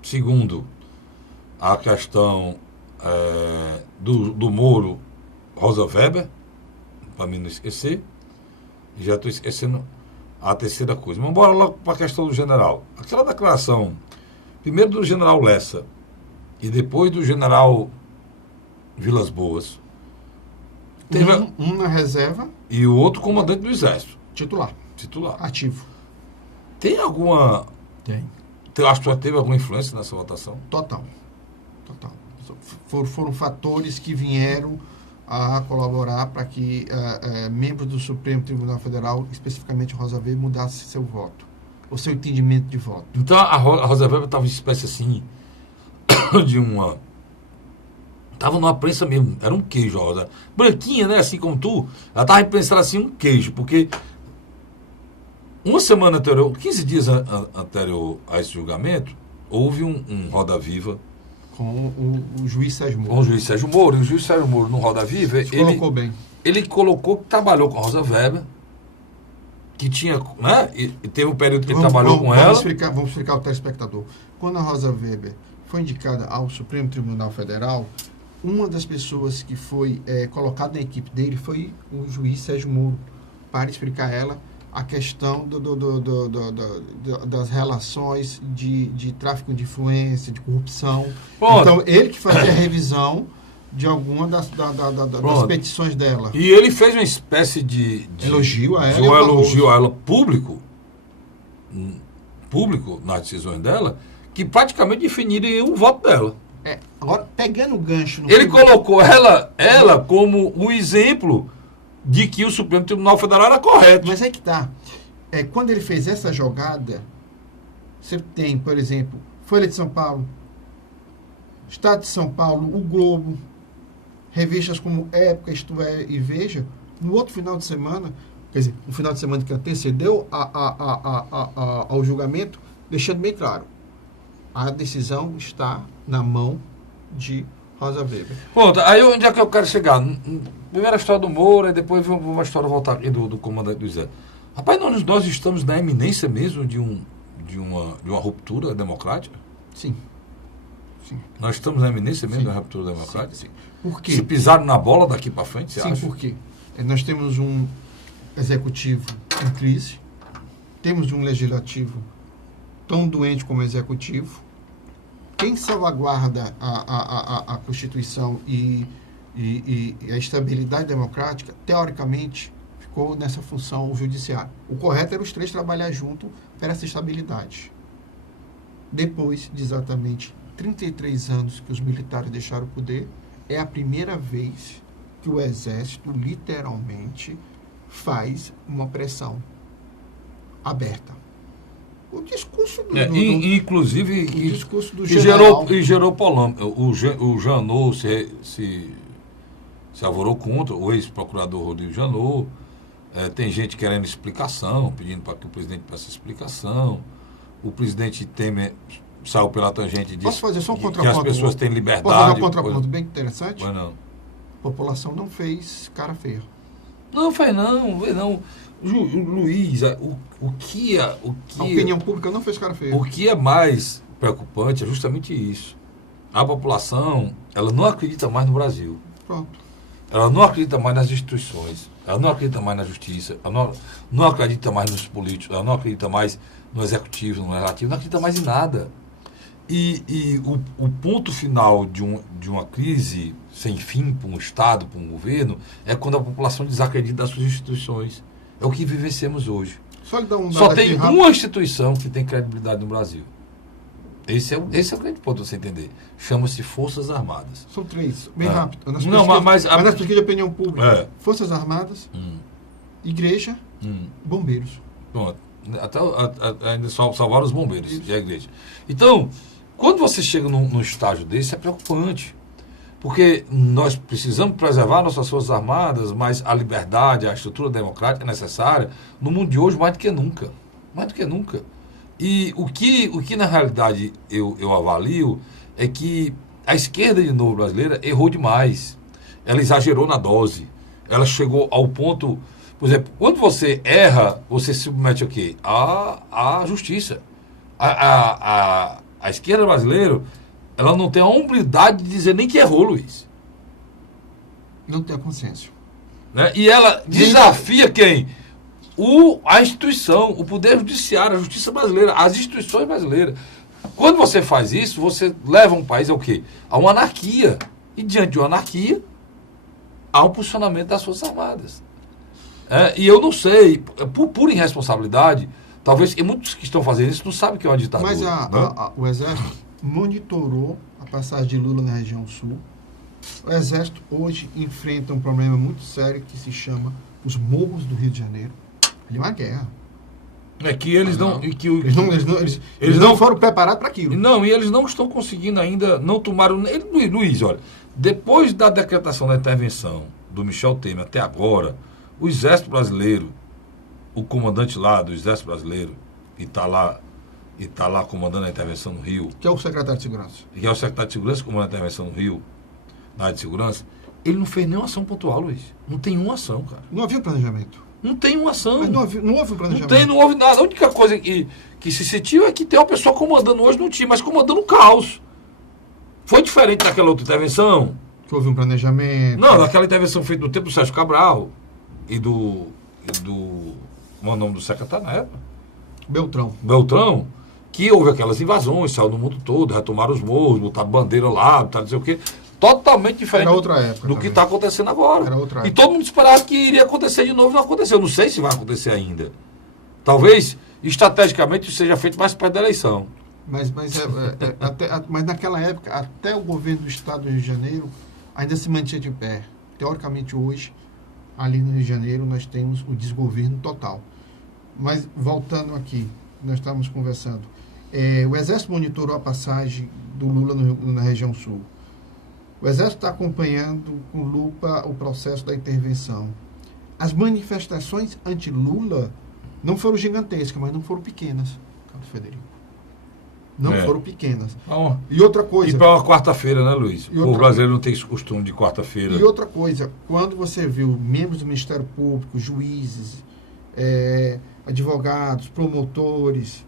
Segundo, a questão do Moro Rosa Weber, para mim não esquecer. Já estou esquecendo a terceira coisa. Mas bora logo para a questão do general. Aquela declaração, primeiro do general Lessa e depois do general Vilas Boas. Teve Um na reserva. E o outro comandante do Exército. Titular. Ativo. Tem alguma... Tem. Acho que teve alguma influência nessa votação? Total. Foram fatores que vieram a colaborar para que membros do Supremo Tribunal Federal, especificamente Rosa Weber, mudasse seu voto, o seu entendimento de voto. Então a Rosa Weber estava uma espécie assim de uma... Estava numa prensa mesmo, era um queijo, a Rosa. Branquinha, né? Assim como tu, ela estava pensando assim, um queijo, porque uma semana anterior, 15 dias anterior a esse julgamento, houve um Roda Viva com o juiz Sérgio Moro. Com o juiz Sérgio Moro. E o juiz Sérgio Moro, no Roda Viva, colocou bem. Ele colocou que trabalhou com a Rosa Weber, que tinha, né? E teve um período que ele trabalhou com ela. Vamos explicar ao telespectador. Quando a Rosa Weber foi indicada ao Supremo Tribunal Federal, uma das pessoas que foi colocada na equipe dele foi o juiz Sérgio Moro, para explicar a ela a questão das relações de tráfico de influência, de corrupção. Pronto. Então, ele que fazia a revisão de alguma das petições dela. E ele fez uma espécie de elogio a ela. Um elogio a ela público nas decisões dela, que praticamente definiria o voto dela. Agora, pegando o gancho... Ele colocou ela como um exemplo de que o Supremo Tribunal Federal era correto. Mas é que tá. Quando ele fez essa jogada, você tem, por exemplo, Folha de São Paulo, Estado de São Paulo, O Globo, revistas como Época, Isto É e Veja, no outro final de semana, quer dizer, no final de semana que antecedeu ao julgamento, deixando bem claro, a decisão está na mão de Rosa Weber. Pronto, aí onde é que eu quero chegar? Primeiro a história do Moura, e depois uma história voltar aqui do comandante do Zé. Rapaz, nós estamos na eminência mesmo de uma ruptura democrática? Sim. Nós estamos na eminência mesmo de uma ruptura democrática? Sim. Por quê? Se pisaram na bola daqui para frente, você acha? Sim, por quê? Nós temos um executivo em crise, temos um legislativo tão doente como o executivo. Quem salvaguarda a Constituição e a estabilidade democrática, teoricamente, ficou nessa função o Judiciário. O correto era os 3 trabalhar junto para essa estabilidade. Depois de exatamente 33 anos que os militares deixaram o poder, é a primeira vez que o Exército, literalmente, faz uma pressão aberta. O discurso do... inclusive, o discurso do general... gerou polêmica. O Janot se alvorou contra, o ex-procurador Rodrigo Janot. Tem gente querendo explicação, pedindo para que o presidente peça explicação. O presidente Temer saiu pela tangente e disse Posso fazer só um que contraponto? as pessoas têm liberdade. Posso fazer um contraponto bem interessante? Mas não. A população não fez cara feia. Não fez não. Luiz, o que a opinião pública não fez cara feia. O que é mais preocupante é justamente isso. A população, ela não acredita mais no Brasil. Pronto. Ela não acredita mais nas instituições. Ela não acredita mais na justiça. Ela não acredita mais nos políticos. Ela não acredita mais no executivo, no legislativo. Não acredita mais em nada. E o ponto final de uma crise sem fim para um Estado, para um governo, é quando a população desacredita das suas instituições. É o que vivenciamos hoje. Só tem uma instituição que tem credibilidade no Brasil. Esse é o grande ponto de você entender. Chama-se Forças Armadas. São 3, bem rápido. Mas nas pesquisas de opinião pública. Forças Armadas, Igreja, Bombeiros. Pronto. Ainda salvaram os bombeiros e a igreja. Então, quando você chega num estágio desse, é preocupante. Porque nós precisamos preservar nossas Forças Armadas, mas a liberdade, a estrutura democrática é necessária no mundo de hoje mais do que nunca. Mais do que nunca. E o que na realidade eu avalio é que a esquerda de novo brasileira errou demais. Ela exagerou na dose. Ela chegou ao ponto... Por exemplo, quando você erra, você se submete a quê? À justiça. A esquerda brasileira, ela não tem a hombridade de dizer nem que errou, Luiz. Não tem a consciência. Né? E ela desafia quem? A instituição, o Poder Judiciário, a Justiça Brasileira, as instituições brasileiras. Quando você faz isso, você leva um país ao quê? A uma anarquia. E diante de uma anarquia, há um posicionamento das Forças Armadas. E eu não sei, por pura irresponsabilidade, talvez, e muitos que estão fazendo isso não sabem que é uma ditadura. Mas o Exército monitorou a passagem de Lula na região sul. O Exército hoje enfrenta um problema muito sério que se chama os morros do Rio de Janeiro. Ali é uma guerra. É que eles não... Eles não foram preparados para aquilo. Não, e eles não estão conseguindo ainda, não tomaram... Luiz, olha, depois da decretação da intervenção do Michel Temer até agora, o Exército Brasileiro, o comandante lá do Exército Brasileiro, que está lá comandando a intervenção no Rio... Que é o secretário de Segurança. Que é o secretário de Segurança que comanda a intervenção no Rio, na área de segurança, ele não fez nenhuma ação pontual, Luiz. Não tem uma ação, cara. Não havia planejamento. Não tem uma ação. Mas não houve um planejamento. Não houve nada. A única coisa que se sentiu é que tem uma pessoa comandando hoje no time, mas comandando o caos. Foi diferente daquela outra intervenção. Que houve um planejamento. Não, daquela intervenção feita no tempo do Sérgio Cabral e do como é o nome do secretário na época? Beltrão, que houve aquelas invasões, saiu no mundo todo, retomaram os morros, botaram bandeira lá, botaram não sei o quê. Totalmente diferente do que está acontecendo agora. E todo mundo esperava que iria acontecer de novo, não aconteceu. Não sei se vai acontecer ainda. Talvez, estrategicamente, isso seja feito mais perto da eleição. Mas naquela época, até o governo do Estado do Rio de Janeiro ainda se mantinha de pé. Teoricamente, hoje, ali no Rio de Janeiro, nós temos o desgoverno total. Mas, voltando aqui, nós estávamos conversando. O Exército monitorou a passagem do Lula na região sul. O Exército está acompanhando com lupa o processo da intervenção. As manifestações anti-Lula não foram gigantescas, mas não foram pequenas, Carlos Frederico. Não foram pequenas. E outra coisa... E para uma quarta-feira, né, Luiz? O brasileiro não tem esse costume de quarta-feira. E outra coisa, quando você viu membros do Ministério Público, juízes, advogados, promotores,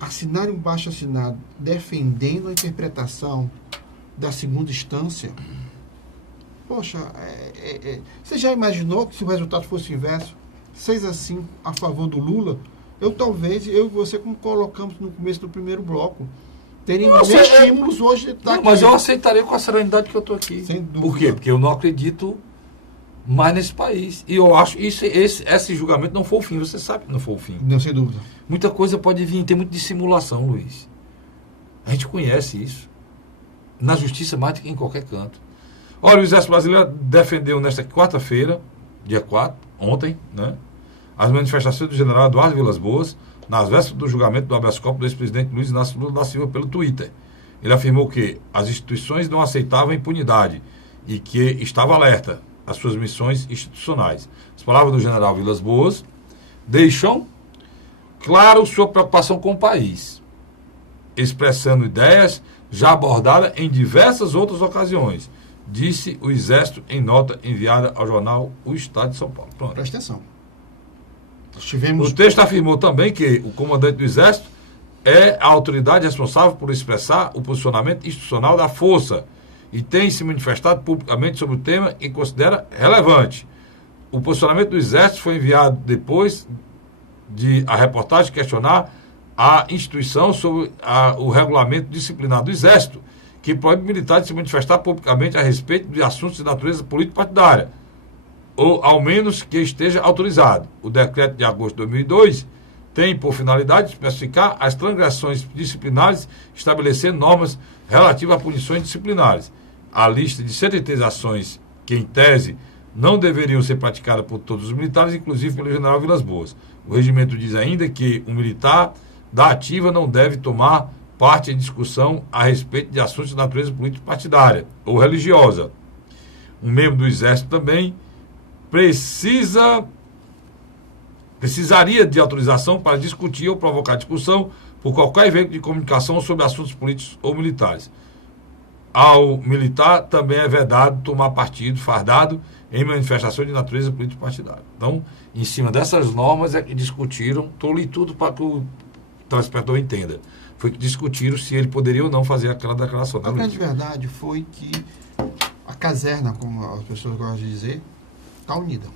assinarem um baixo-assinado defendendo a interpretação da segunda instância, poxa, você já imaginou que se o resultado fosse o inverso, 6-5 a favor do Lula, eu e você, como colocamos no começo do primeiro bloco, teríamos estímulos hoje de estar aqui. Mas eu aceitaria com a serenidade que eu estou aqui. Sem dúvida. Por quê? Porque eu não acredito mais nesse país. E eu acho que esse julgamento não foi o fim. Você sabe que não foi o fim. Não, sem dúvida. Muita coisa pode vir, tem muito dissimulação, Luiz. A gente conhece isso. Na justiça mais do que em qualquer canto. Olha, o Exército Brasileiro defendeu nesta quarta-feira, dia 4, ontem, né, as manifestações do general Eduardo Vilas Boas, nas vésperas do julgamento do habeas corpus do ex-presidente Luiz Inácio Lula da Silva pelo Twitter. Ele afirmou que as instituições não aceitavam a impunidade e que estava alerta às suas missões institucionais. As palavras do general Vilas Boas deixam claro sua preocupação com o país, expressando ideias já abordada em diversas outras ocasiões, disse o Exército em nota enviada ao jornal O Estado de São Paulo. Pronto. Presta atenção. O texto afirmou também que o comandante do Exército é a autoridade responsável por expressar o posicionamento institucional da força e tem se manifestado publicamente sobre o tema e considera relevante. O posicionamento do Exército foi enviado depois de a reportagem questionar a instituição sobre o regulamento disciplinar do Exército, que proíbe militares de se manifestar publicamente a respeito de assuntos de natureza político-partidária, ou ao menos que esteja autorizado. O decreto de agosto de 2002 tem por finalidade especificar as transgressões disciplinares, estabelecendo normas relativas a punições disciplinares. A lista de 103 ações que, em tese, não deveriam ser praticadas por todos os militares, inclusive pelo general Vilas Boas. O regimento diz ainda que o militar da ativa não deve tomar parte em discussão a respeito de assuntos de natureza político-partidária ou religiosa. Um membro do Exército também precisaria de autorização para discutir ou provocar discussão por qualquer veículo de comunicação sobre assuntos políticos ou militares. Ao militar também é vedado tomar partido fardado em manifestação de natureza político-partidária. Então, em cima dessas normas é que discutiram, estou li tudo para que o telespectador entenda, foi que discutiram se ele poderia ou não fazer aquela declaração. A grande verdade foi que a caserna, como as pessoas gostam de dizer, está unida.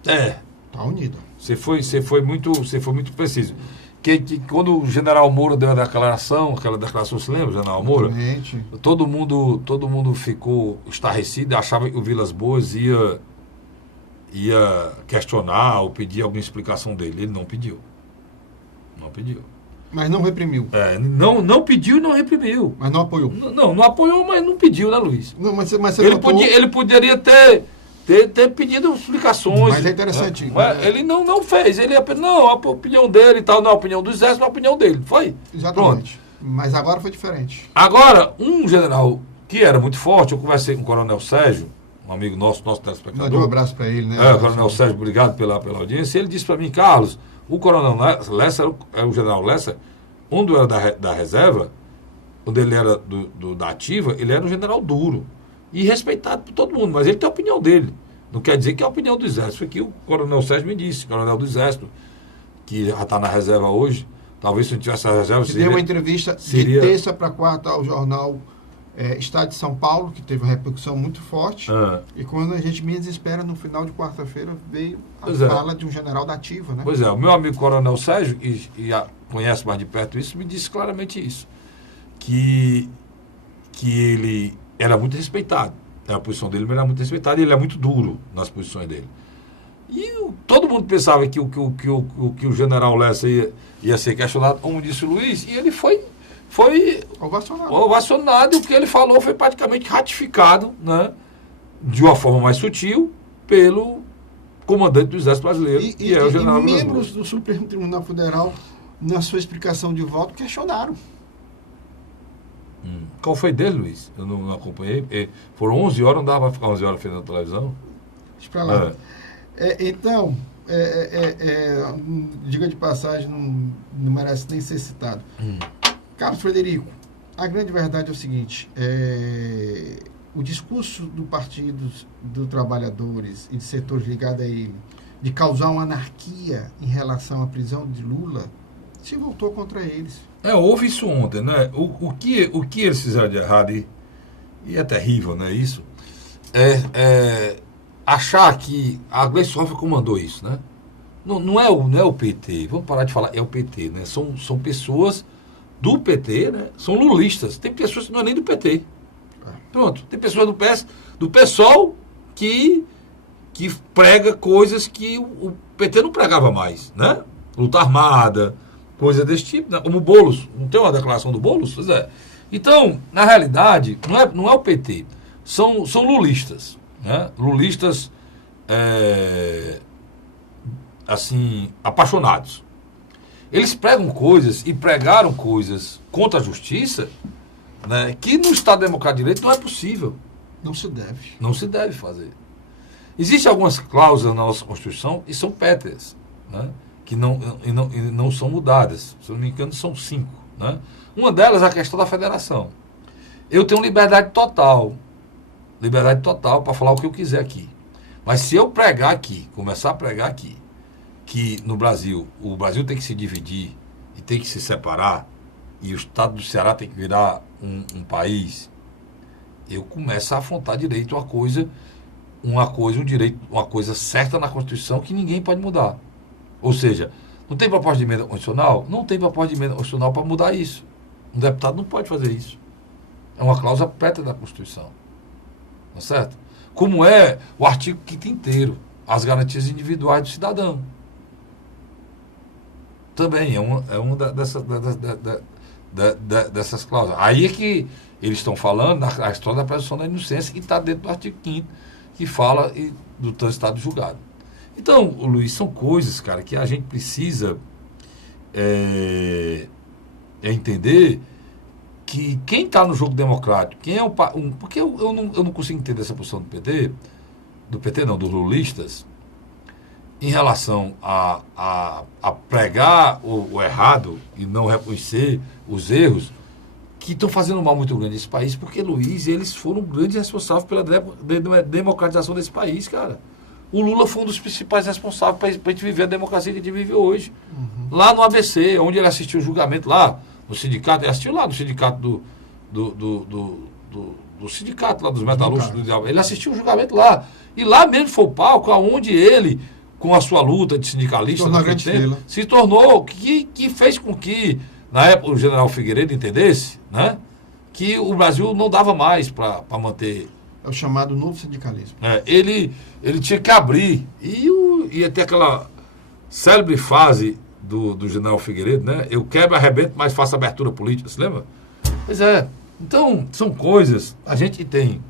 Está unida. Você foi muito preciso. Que quando o general Moura deu aquela declaração, se lembra, general Moura? Realmente. Todo mundo ficou estarrecido, achava que o Vilas Boas ia questionar ou pedir alguma explicação dele. Ele não pediu. Não pediu. Mas não reprimiu. Não pediu e não reprimiu. Mas não apoiou. Não apoiou, mas não pediu, né, Luiz? Não, mas você Ele poderia ter pedido explicações. Mas é interessante. Ele não fez. Ele apenas, a opinião dele e tal, não a opinião do Exército, a opinião dele. Foi? Exatamente. Pronto. Mas agora foi diferente. Agora, um general que era muito forte, eu conversei com o Coronel Sérgio, um amigo nosso telespectador. Dá um abraço para ele, né? Coronel Sérgio, obrigado pela audiência. Ele disse para mim, Carlos, o Coronel Lessa, o general Lessa, quando era da reserva, quando ele era da ativa, ele era um general duro e respeitado por todo mundo, mas ele tem a opinião dele. Não quer dizer que é a opinião do Exército. Foi que o Coronel Sérgio me disse, Coronel do Exército, que já está na reserva hoje, talvez se não tivesse a reserva... Que deu uma entrevista de terça para quarta ao jornal Estado de São Paulo, que teve uma repercussão muito forte, e quando a gente menos espera, no final de quarta-feira, veio a fala de um general da ativa, né? Pois é, o meu amigo Coronel Sérgio, e conhece mais de perto isso, me disse claramente isso, que ele era muito respeitado, a posição dele era muito respeitada, e ele é muito duro nas posições dele. E todo mundo pensava que o general Lessa ia ser questionado, como disse o Luiz, e ele foi ovacionado, e o que ele falou foi praticamente ratificado, né, de uma forma mais sutil, pelo comandante do Exército Brasileiro, que é o general Vilas Boas. Membros do Supremo Tribunal Federal, na sua explicação de voto, questionaram. Qual foi dele, Luiz? Eu não acompanhei. Foram 11 horas, não dava para ficar 11 horas frente à televisão? Deixa pra lá. Então, diga de passagem, não merece nem ser citado. Carlos Frederico, a grande verdade é o seguinte, o discurso do Partido dos Trabalhadores e de setores ligados a ele, de causar uma anarquia em relação à prisão de Lula, se voltou contra eles. Houve isso ontem, né? O que eles fizeram de errado, e é terrível, né? Isso, achar que a Gleice Hoffmann comandou isso, né? Não é o PT, vamos parar de falar, é o PT, né? São pessoas do PT, né? São lulistas. Tem pessoas que não é nem do PT. Pronto. Tem pessoas do PSOL que prega coisas que o PT não pregava mais, né? Luta armada, coisa desse tipo, né? Como o Boulos. Não tem uma declaração do Boulos? Pois é. Então, na realidade, não é o PT. São lulistas, né? Lulistas, assim, apaixonados. Eles pregam coisas e pregaram coisas contra a justiça, né, que no Estado Democrático de Direito não é possível. Não se deve. Não se deve fazer. Existem algumas cláusulas na nossa Constituição e são pétreas, né, que não são mudadas. Se eu não me engano, são 5. Né? Uma delas é a questão da federação. Eu tenho liberdade total para falar o que eu quiser aqui. Mas se eu pregar aqui, começar a pregar aqui, que no Brasil, o Brasil tem que se dividir e tem que se separar, e o Estado do Ceará tem que virar um país, eu começo a afrontar direito um direito, uma coisa certa na Constituição que ninguém pode mudar. Ou seja, não tem proposta de emenda constitucional? Não tem proposta de emenda constitucional para mudar isso. Um deputado não pode fazer isso. É uma cláusula pétrea da Constituição. Tá certo? Como é o artigo 5º inteiro, as garantias individuais do cidadão. Também é uma dessas cláusulas. Aí é que eles estão falando a história da presunção da inocência, que está dentro do artigo 5º, que fala do transitado julgado. Então, Luiz, são coisas, cara, que a gente precisa é entender que quem está no jogo democrático, quem é porque eu não consigo entender essa posição do PT não, dos lulistas, em relação a pregar o errado e não reconhecer os erros, que estão fazendo um mal muito grande nesse país, porque, Luiz, eles foram grandes responsáveis pela democratização desse país, cara. O Lula foi um dos principais responsáveis para a gente viver a democracia que a gente vive hoje. Lá no ABC, onde ele assistiu o julgamento lá, no sindicato, ele assistiu lá no sindicato do sindicato lá dos metalúrgicos, ele assistiu o julgamento lá. E lá mesmo foi o palco onde ele, com a sua luta de sindicalista, se tornou, que fez com que, na época, o general Figueiredo entendesse, né, que o Brasil não dava mais para manter. É o chamado novo sindicalismo. Ele tinha que abrir. E ia ter aquela célebre frase do general Figueiredo, né? Eu quebro, arrebento, mas faço abertura política. Você lembra? Pois é. Então, são coisas. A gente tem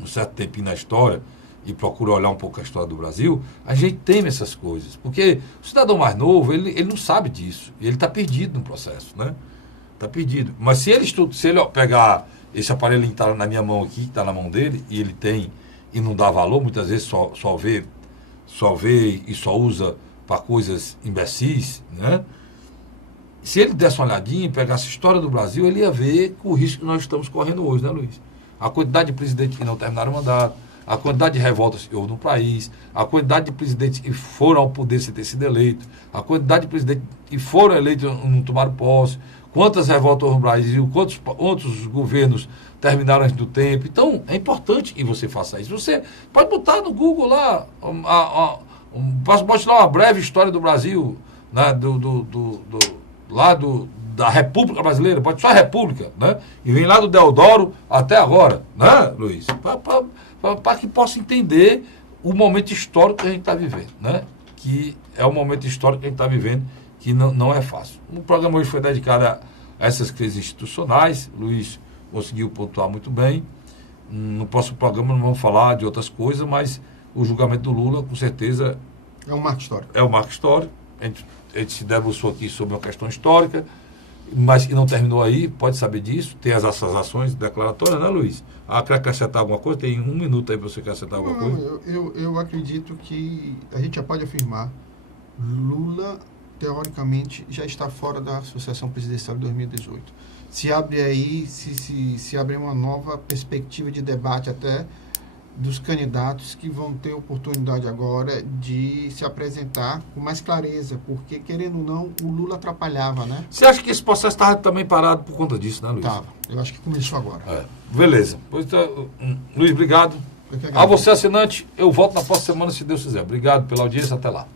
um certo tempinho na história e procura olhar um pouco a história do Brasil, a gente teme essas coisas. Porque o cidadão mais novo, ele não sabe disso. Ele está perdido no processo, né? Está perdido. Mas se ele pegar esse aparelho que está na minha mão aqui, que está na mão dele, e ele tem e não dá valor, muitas vezes só vê e só usa para coisas imbecis, né? Se ele desse uma olhadinha e pegasse a história do Brasil, ele ia ver o risco que nós estamos correndo hoje, né, Luiz? A quantidade de presidentes que não terminaram o mandato, a quantidade de revoltas que houve no país, a quantidade de presidentes que foram ao poder sem ter sido eleitos, a quantidade de presidentes que foram eleitos e não tomaram posse, quantas revoltas no Brasil, quantos outros governos terminaram antes do tempo. Então, é importante que você faça isso. Você pode botar no Google lá, pode dar uma breve história do Brasil, né, da República Brasileira, pode só a República, né? E vem lá do Deodoro até agora, né, Luiz? Para que possa entender o momento histórico que a gente está vivendo, né? Que é o momento histórico que a gente está vivendo, que não é fácil. O programa hoje foi dedicado a essas crises institucionais. Luiz conseguiu pontuar muito bem. No próximo programa não vamos falar de outras coisas, mas o julgamento do Lula, com certeza... É um marco histórico. É um marco histórico. A gente se debruçou aqui sobre uma questão histórica, mas que não terminou aí, pode saber disso. Tem essas ações declaratórias, né, Luiz? Quer acrescentar alguma coisa? Tem 1 minuto aí para você acrescentar alguma coisa. Eu acredito que a gente já pode afirmar, Lula, teoricamente, já está fora da sucessão presidencial de 2018. Se abre aí, se abre uma nova perspectiva de debate até dos candidatos que vão ter oportunidade agora de se apresentar com mais clareza, porque, querendo ou não, o Lula atrapalhava, né? Você acha que esse processo estava também parado por conta disso, né, Luiz? Estava. Eu acho que começou agora. Beleza. Pois, Luiz, obrigado. A você, assinante, eu volto na próxima semana, se Deus quiser. Obrigado pela audiência, até lá.